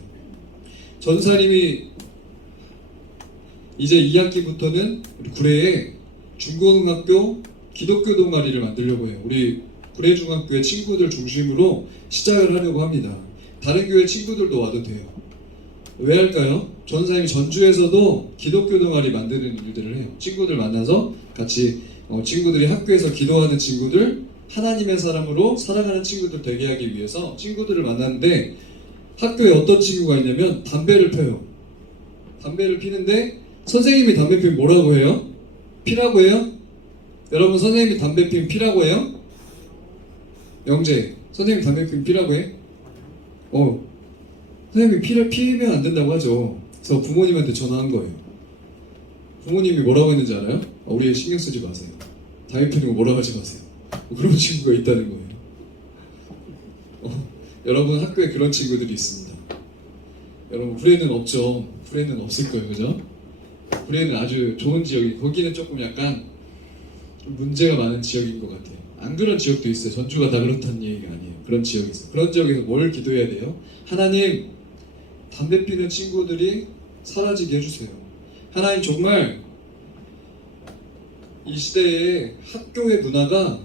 전사님이 이제 2학기부터는 우리 구례에 중고등학교 기독교 동아리를 만들려고 해요. 우리 구례중학교의 친구들 중심으로 시작을 하려고 합니다. 다른 교회 친구들도 와도 돼요. 왜 할까요? 전사님이 전주에서도 기독교 동아리 만드는 일들을 해요. 친구들 만나서 같이 친구들이 학교에서 기도하는 친구들, 하나님의 사람으로 살아가는 친구들 되게 하기 위해서 친구들을 만났는데 학교에 어떤 친구가 있냐면 담배를 펴요. 담배를 피는데 선생님이 담배 피면 뭐라고 해요? 피라고 해요? 여러분, 선생님이 담배 피면 피라고 해요? 영재, 선생님 담배 피면 피라고 해? 선생님이 피를 피면 안 된다고 하죠. 그래서 부모님한테 전화한 거예요. 부모님이 뭐라고 했는지 알아요? 우리 신경 쓰지 마세요. 담배 피는 거 뭐라고 하지 마세요. 그런 친구가 있다는 거예요. 여러분 학교에 그런 친구들이 있습니다. 여러분 후레는 없죠. 후레는 없을 거예요, 그죠? 후레는 아주 좋은 지역이, 거기는 조금 약간 문제가 많은 지역인 것 같아요. 안 그런 지역도 있어요. 전주가 다 그렇다는 얘기가 아니에요. 그런 지역이 있어요. 그런 지역에서 뭘 기도해야 돼요? 하나님, 담배 피는 친구들이 사라지게 해주세요. 하나님, 정말 이 시대에 학교의 문화가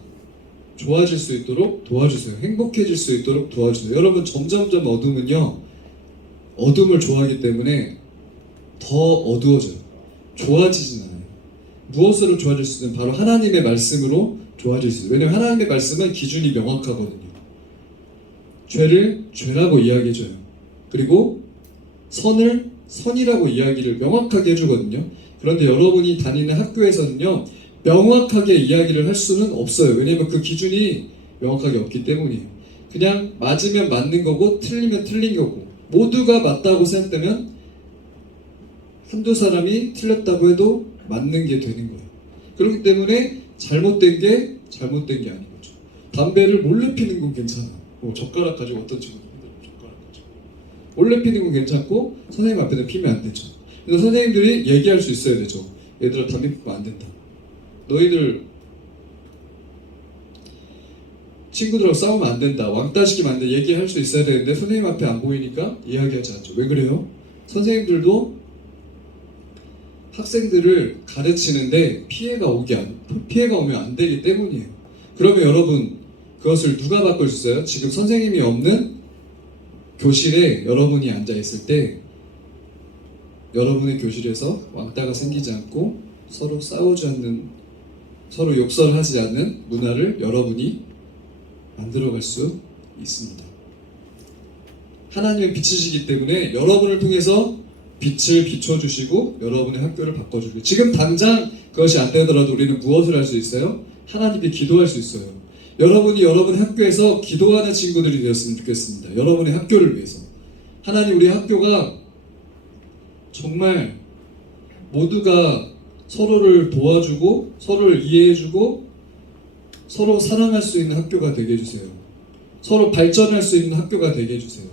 좋아질 수 있도록 도와주세요. 행복해질 수 있도록 도와주세요. 여러분, 점점점 어둠은요, 어둠을 좋아하기 때문에 더 어두워져요. 좋아지진 않아요. 무엇으로 좋아질 수 있는? 바로 하나님의 말씀으로 좋아질 수 있어요. 왜냐하면 하나님의 말씀은 기준이 명확하거든요. 죄를 죄라고 이야기해줘요. 그리고 선을 선이라고 이야기를 명확하게 해주거든요. 그런데 여러분이 다니는 학교에서는요, 명확하게 이야기를 할 수는 없어요. 왜냐하면 그 기준이 명확하게 없기 때문이에요. 그냥 맞으면 맞는 거고 틀리면 틀린 거고, 모두가 맞다고 생각되면 한두 사람이 틀렸다고 해도 맞는 게 되는 거예요. 그렇기 때문에 잘못된 게 잘못된 게 아닌 거죠. 담배를 몰래 피는 건 괜찮아. 젓가락 가지고 어떤 친구들 젓가락 가지고 몰래 피는 건 괜찮고 선생님 앞에서 피면 안 되죠. 그래서 선생님들이 얘기할 수 있어야 되죠. 얘들아, 담배 피면 안 된다. 너희들 친구들하고 싸우면 안 된다. 왕따 시키면 안 된다. 얘기할 수 있어야 되는데 선생님 앞에 안 보이니까 이야기하지 않죠. 왜 그래요? 선생님들도 학생들을 가르치는데 피해가 오면 안 되기 때문이에요. 그러면 여러분, 그것을 누가 바꿀 수 있어요? 지금 선생님이 없는 교실에 여러분이 앉아 있을 때 여러분의 교실에서 왕따가 생기지 않고 서로 싸우지 않는, 서로 욕설하지 않는 문화를 여러분이 만들어갈 수 있습니다. 하나님의 빛이시기 때문에 여러분을 통해서 빛을 비춰주시고 여러분의 학교를 바꿔주고, 지금 당장 그것이 안 되더라도 우리는 무엇을 할 수 있어요? 하나님께 기도할 수 있어요. 여러분이 여러분 학교에서 기도하는 친구들이 되었으면 좋겠습니다. 여러분의 학교를 위해서. 하나님, 우리 학교가 정말 모두가 서로를 도와주고 서로를 이해해주고 서로 사랑할 수 있는 학교가 되게 해주세요. 서로 발전할 수 있는 학교가 되게 해주세요.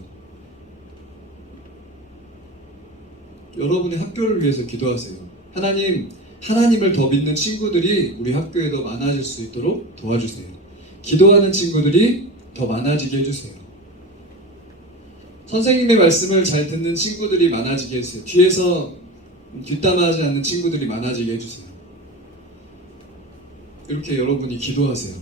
여러분의 학교를 위해서 기도하세요. 하나님, 하나님을 더 믿는 친구들이 우리 학교에 더 많아질 수 있도록 도와주세요. 기도하는 친구들이 더 많아지게 해주세요. 선생님의 말씀을 잘 듣는 친구들이 많아지게 해주세요. 뒤에서 뒷담화하지 않는 친구들이 많아지게 해주세요. 이렇게 여러분이 기도하세요.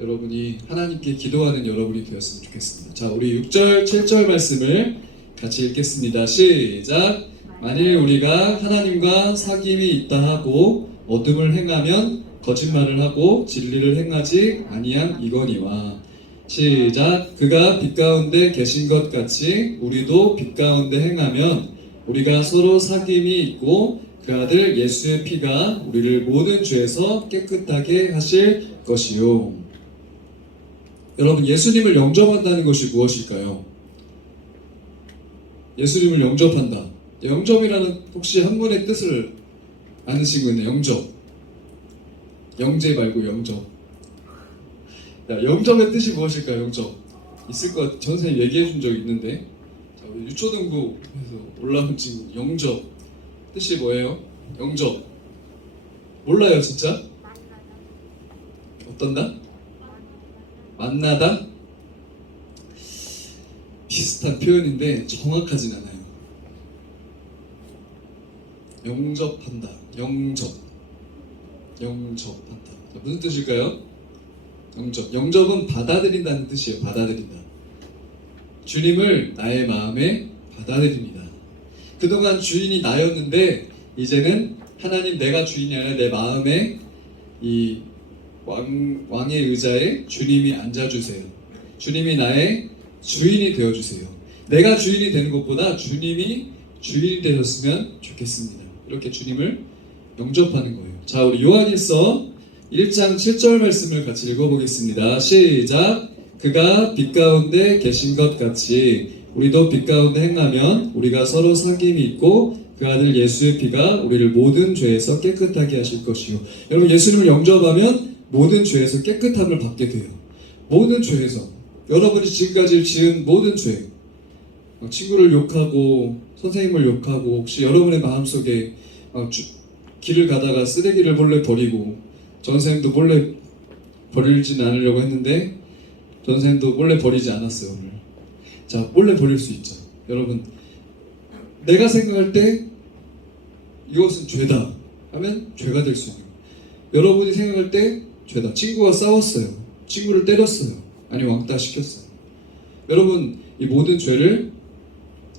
여러분이 하나님께 기도하는 여러분이 되었으면 좋겠습니다. 자, 우리 6절, 7절 말씀을 같이 읽겠습니다. 시작. 만일 우리가 하나님과 사귐이 있다 하고 어둠을 행하면 거짓말을 하고 진리를 행하지 아니한 이거니와. 시작. 그가 빛 가운데 계신 것 같이 우리도 빛 가운데 행하면 우리가 서로 사귐이 있고 그 아들 예수의 피가 우리를 모든 죄에서 깨끗하게 하실 것이요. 여러분, 예수님을 영접한다는 것이 무엇일까요? 예수님을 영접한다. 영접이라는 혹시 한문의 뜻을 아는 친구 있나요? 영접. 영재 말고 영접. 야, 영접의 뜻이 무엇일까요? 영접. 있을 것 같아요. 전 선생님 얘기해 준 적이 있는데. 자, 우리 유초등부에서 올라온 친구. 영접. 뜻이 뭐예요? 영접. 몰라요, 진짜? 어떤다? 만나다? 비슷한 표현인데 정확하진 않아요. 영접한다. 영접한다. 자, 무슨 뜻일까요? 영접은 받아들인다는 뜻이에요. 받아들인다. 주님을 나의 마음에 받아들입니다. 그동안 주인이 나였는데 이제는 하나님, 내가 주인이 아니라 내 마음에 이 왕의 의자에 주님이 앉아주세요. 주님이 나의 주인이 되어주세요. 내가 주인이 되는 것보다 주님이 주인이 되셨으면 좋겠습니다. 이렇게 주님을 영접하는 거예요. 자, 우리 요한일서 1장 7절 말씀을 같이 읽어보겠습니다. 시작. 그가 빛 가운데 계신 것 같이 우리도 빛 가운데 행하면 우리가 서로 사귐이 있고 그 아들 예수의 피가 우리를 모든 죄에서 깨끗하게 하실 것이요. 여러분 예수님을 영접하면 모든 죄에서 깨끗함을 받게 돼요. 모든 죄에서 여러분이 지금까지 지은 모든 죄, 친구를 욕하고 선생님을 욕하고 혹시 여러분의 마음속에 길을 가다가 쓰레기를 몰래 버리고 전생도 몰래 버리진 않으려고 했는데 전생도 몰래 버리지 않았어요. 오늘 자 몰래 버릴 수 있죠. 여러분 내가 생각할 때 이것은 죄다 하면 죄가 될 수 있는 거예요. 여러분이 생각할 때 죄다. 친구가 싸웠어요. 친구를 때렸어요. 아니 왕따 시켰어요. 여러분 이 모든 죄를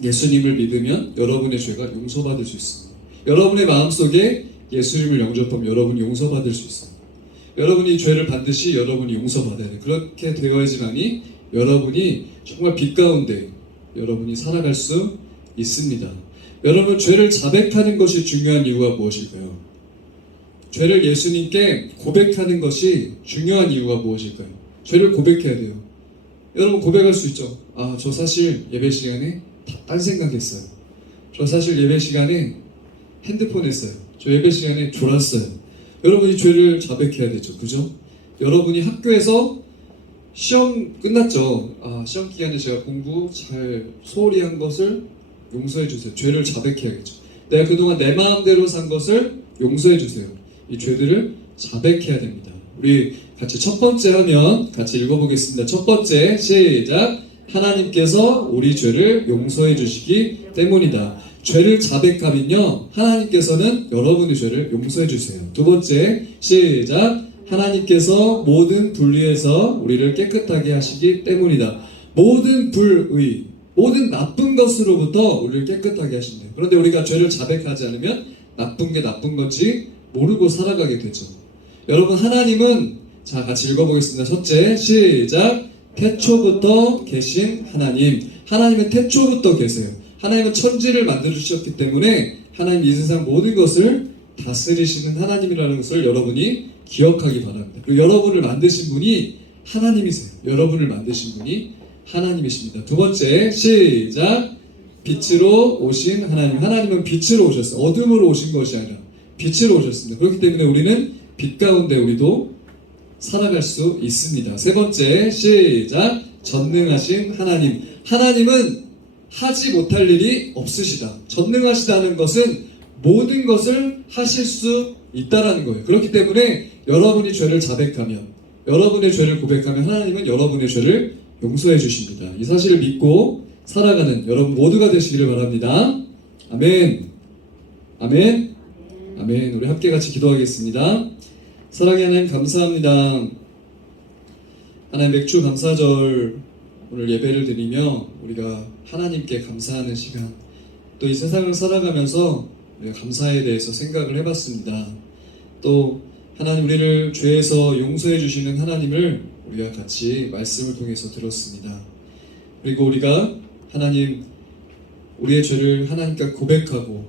예수님을 믿으면 여러분의 죄가 용서받을 수 있습니다. 여러분의 마음속에 예수님을 영접하면 여러분이 용서받을 수 있습니다. 여러분이 이 죄를 반드시 여러분이 용서받아야 돼요. 그렇게 되어야지만이 여러분이 정말 빛 가운데 여러분이 살아갈 수 있습니다. 여러분 죄를 자백하는 것이 중요한 이유가 무엇일까요? 죄를 예수님께 고백하는 것이 중요한 이유가 무엇일까요? 죄를 고백해야 돼요. 여러분 고백할 수 있죠. 아, 저 사실 예배 시간에 딴 생각했어요. 저 사실 예배 시간에 핸드폰 했어요. 저 예배 시간에 졸았어요. 여러분이 죄를 자백해야 되죠. 그죠? 여러분이 학교에서 시험 끝났죠. 아, 시험 기간에 제가 공부 잘 소홀히 한 것을 용서해 주세요. 죄를 자백해야겠죠. 내가 그동안 내 마음대로 산 것을 용서해 주세요. 이 죄들을 자백해야 됩니다. 우리 같이 첫 번째 하면 같이 읽어보겠습니다. 첫 번째 시작. 하나님께서 우리 죄를 용서해 주시기 때문이다. 죄를 자백하면요 하나님께서는 여러분의 죄를 용서해 주세요. 두 번째 시작. 하나님께서 모든 불의에서 우리를 깨끗하게 하시기 때문이다. 모든 불의, 모든 나쁜 것으로부터 우리를 깨끗하게 하신대요. 그런데 우리가 죄를 자백하지 않으면 나쁜 게 나쁜 건지 모르고 살아가게 되죠. 여러분 하나님은 자 같이 읽어보겠습니다. 첫째 시작. 태초부터 계신 하나님. 하나님은 태초부터 계세요. 하나님은 천지를 만들어 주셨기 때문에 하나님 이 세상 모든 것을 다스리시는 하나님이라는 것을 여러분이 기억하기 바랍니다. 그리고 여러분을 만드신 분이 하나님이세요. 여러분을 만드신 분이 하나님이십니다. 두 번째 시작. 빛으로 오신 하나님. 하나님은 빛으로 오셨어요. 어둠으로 오신 것이 아니라 빛으로 오셨습니다. 그렇기 때문에 우리는 빛 가운데 우리도 살아갈 수 있습니다. 세 번째 시작. 전능하신 하나님. 하나님은 하지 못할 일이 없으시다. 전능하시다는 것은 모든 것을 하실 수 있다라는 거예요. 그렇기 때문에 여러분이 죄를 자백하면, 여러분의 죄를 고백하면 하나님은 여러분의 죄를 용서해 주십니다. 이 사실을 믿고 살아가는 여러분 모두가 되시기를 바랍니다. 아멘. 아멘. 아멘. 우리 함께 같이 기도하겠습니다. 사랑의 하나님 감사합니다. 하나님 맥주 감사절 오늘 예배를 드리며 우리가 하나님께 감사하는 시간, 또 이 세상을 살아가면서 우리가 감사에 대해서 생각을 해봤습니다. 또 하나님 우리를 죄에서 용서해 주시는 하나님을 우리가 같이 말씀을 통해서 들었습니다. 그리고 우리가 하나님 우리의 죄를 하나님께 고백하고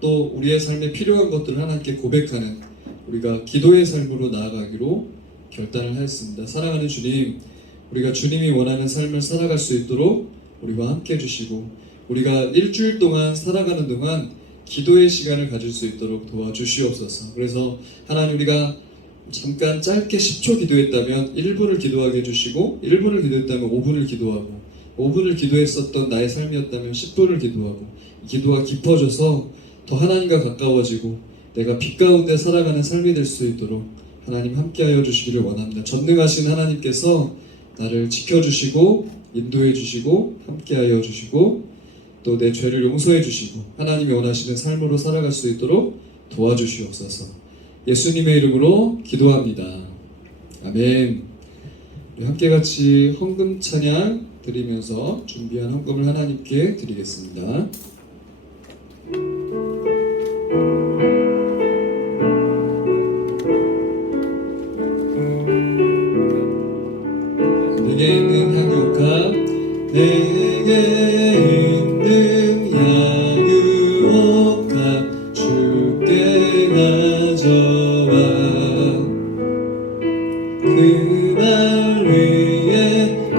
또 우리의 삶에 필요한 것들을 하나님께 고백하는 우리가 기도의 삶으로 나아가기로 결단을 하였습니다. 사랑하는 주님, 우리가 주님이 원하는 삶을 살아갈 수 있도록 우리와 함께 해주시고 우리가 일주일 동안 살아가는 동안 기도의 시간을 가질 수 있도록 도와주시옵소서. 그래서 하나님 우리가 잠깐 짧게 10초 기도했다면 1분을 기도하게 해주시고 1분을 기도했다면 5분을 기도하고 5분을 기도했었던 나의 삶이었다면 10분을 기도하고 기도가 깊어져서 더 하나님과 가까워지고 내가 빛 가운데 살아가는 삶이 될 수 있도록 하나님 함께하여 주시기를 원합니다. 전능하신 하나님께서 나를 지켜주시고 인도해 주시고 함께하여 주시고 또 내 죄를 용서해 주시고 하나님이 원하시는 삶으로 살아갈 수 있도록 도와주시옵소서. 예수님의 이름으로 기도합니다. 아멘. 우리 함께 같이 헌금 찬양 드리면서 준비한 헌금을 하나님께 드리겠습니다. 내게 있는 향유옥합, 내게 있는 향유옥합 주께 가져와 그 발 위에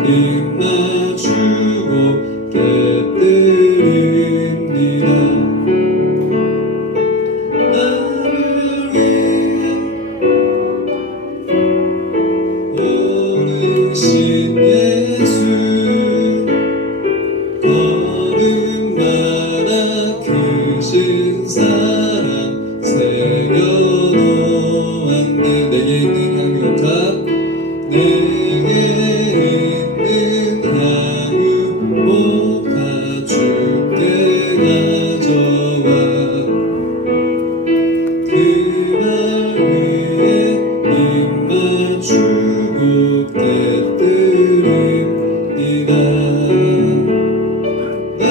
입 맞추고 깨뜨립니다. 오신 예수 걸음마다 크신 사랑 새겨놓았네. 내게 있는 향유탑 내게 있는 향유옥탑 주께 가져와 그 발 위에 입 맞추고 떼뜨립니다. 나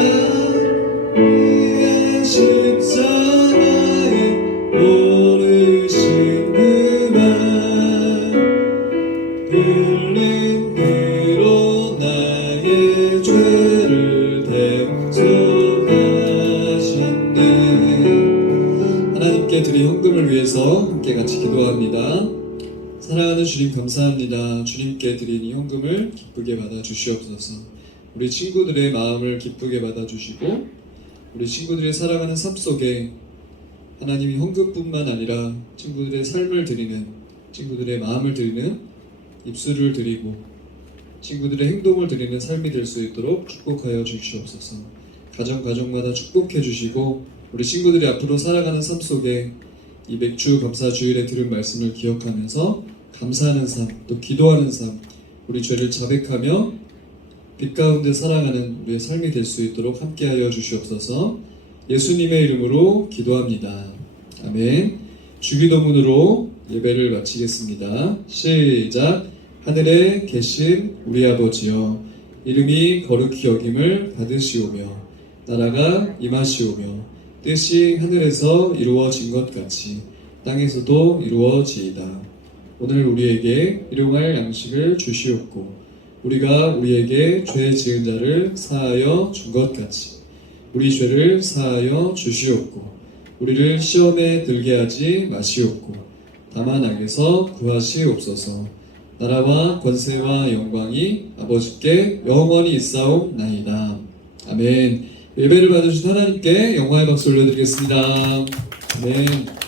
위에 십자가에 오르신 그만 흘린 피로 나의 죄를 대속하셨네. 하나님께 드린 헌금을 위해서 함께 같이 기도합니다. 사랑하는 주님 감사합니다. 주님께 드린 이 헌금을 기쁘게 받아주시옵소서. 우리 친구들의 마음을 기쁘게 받아주시고 우리 친구들의 살아가는 삶 속에 하나님이 헌금뿐만 아니라 친구들의 삶을 드리는, 친구들의 마음을 드리는, 입술을 드리고 친구들의 행동을 드리는 삶이 될 수 있도록 축복하여 주시옵소서. 가정마다 축복해 주시고 우리 친구들이 앞으로 살아가는 삶 속에 이 맥주 감사 주일에 들은 말씀을 기억하면서 감사하는 삶, 또 기도하는 삶, 우리 죄를 자백하며 빛 가운데 살아가는 우리의 삶이 될 수 있도록 함께하여 주시옵소서. 예수님의 이름으로 기도합니다. 아멘. 주기도문으로 예배를 마치겠습니다. 시작. 하늘에 계신 우리 아버지여, 이름이 거룩히 여김을 받으시오며 나라가 임하시오며 뜻이 하늘에서 이루어진 것 같이 땅에서도 이루어지이다. 오늘 우리에게 일용할 양식을 주시옵고 우리가 우리에게 죄 지은 자를 사하여 준 것 같이 우리 죄를 사하여 주시옵고 우리를 시험에 들게 하지 마시옵고 다만 악에서 구하시옵소서. 나라와 권세와 영광이 아버지께 영원히 있사옵나이다. 아멘. 예배를 받으신 하나님께 영광의 박수 올려드리겠습니다. 아멘.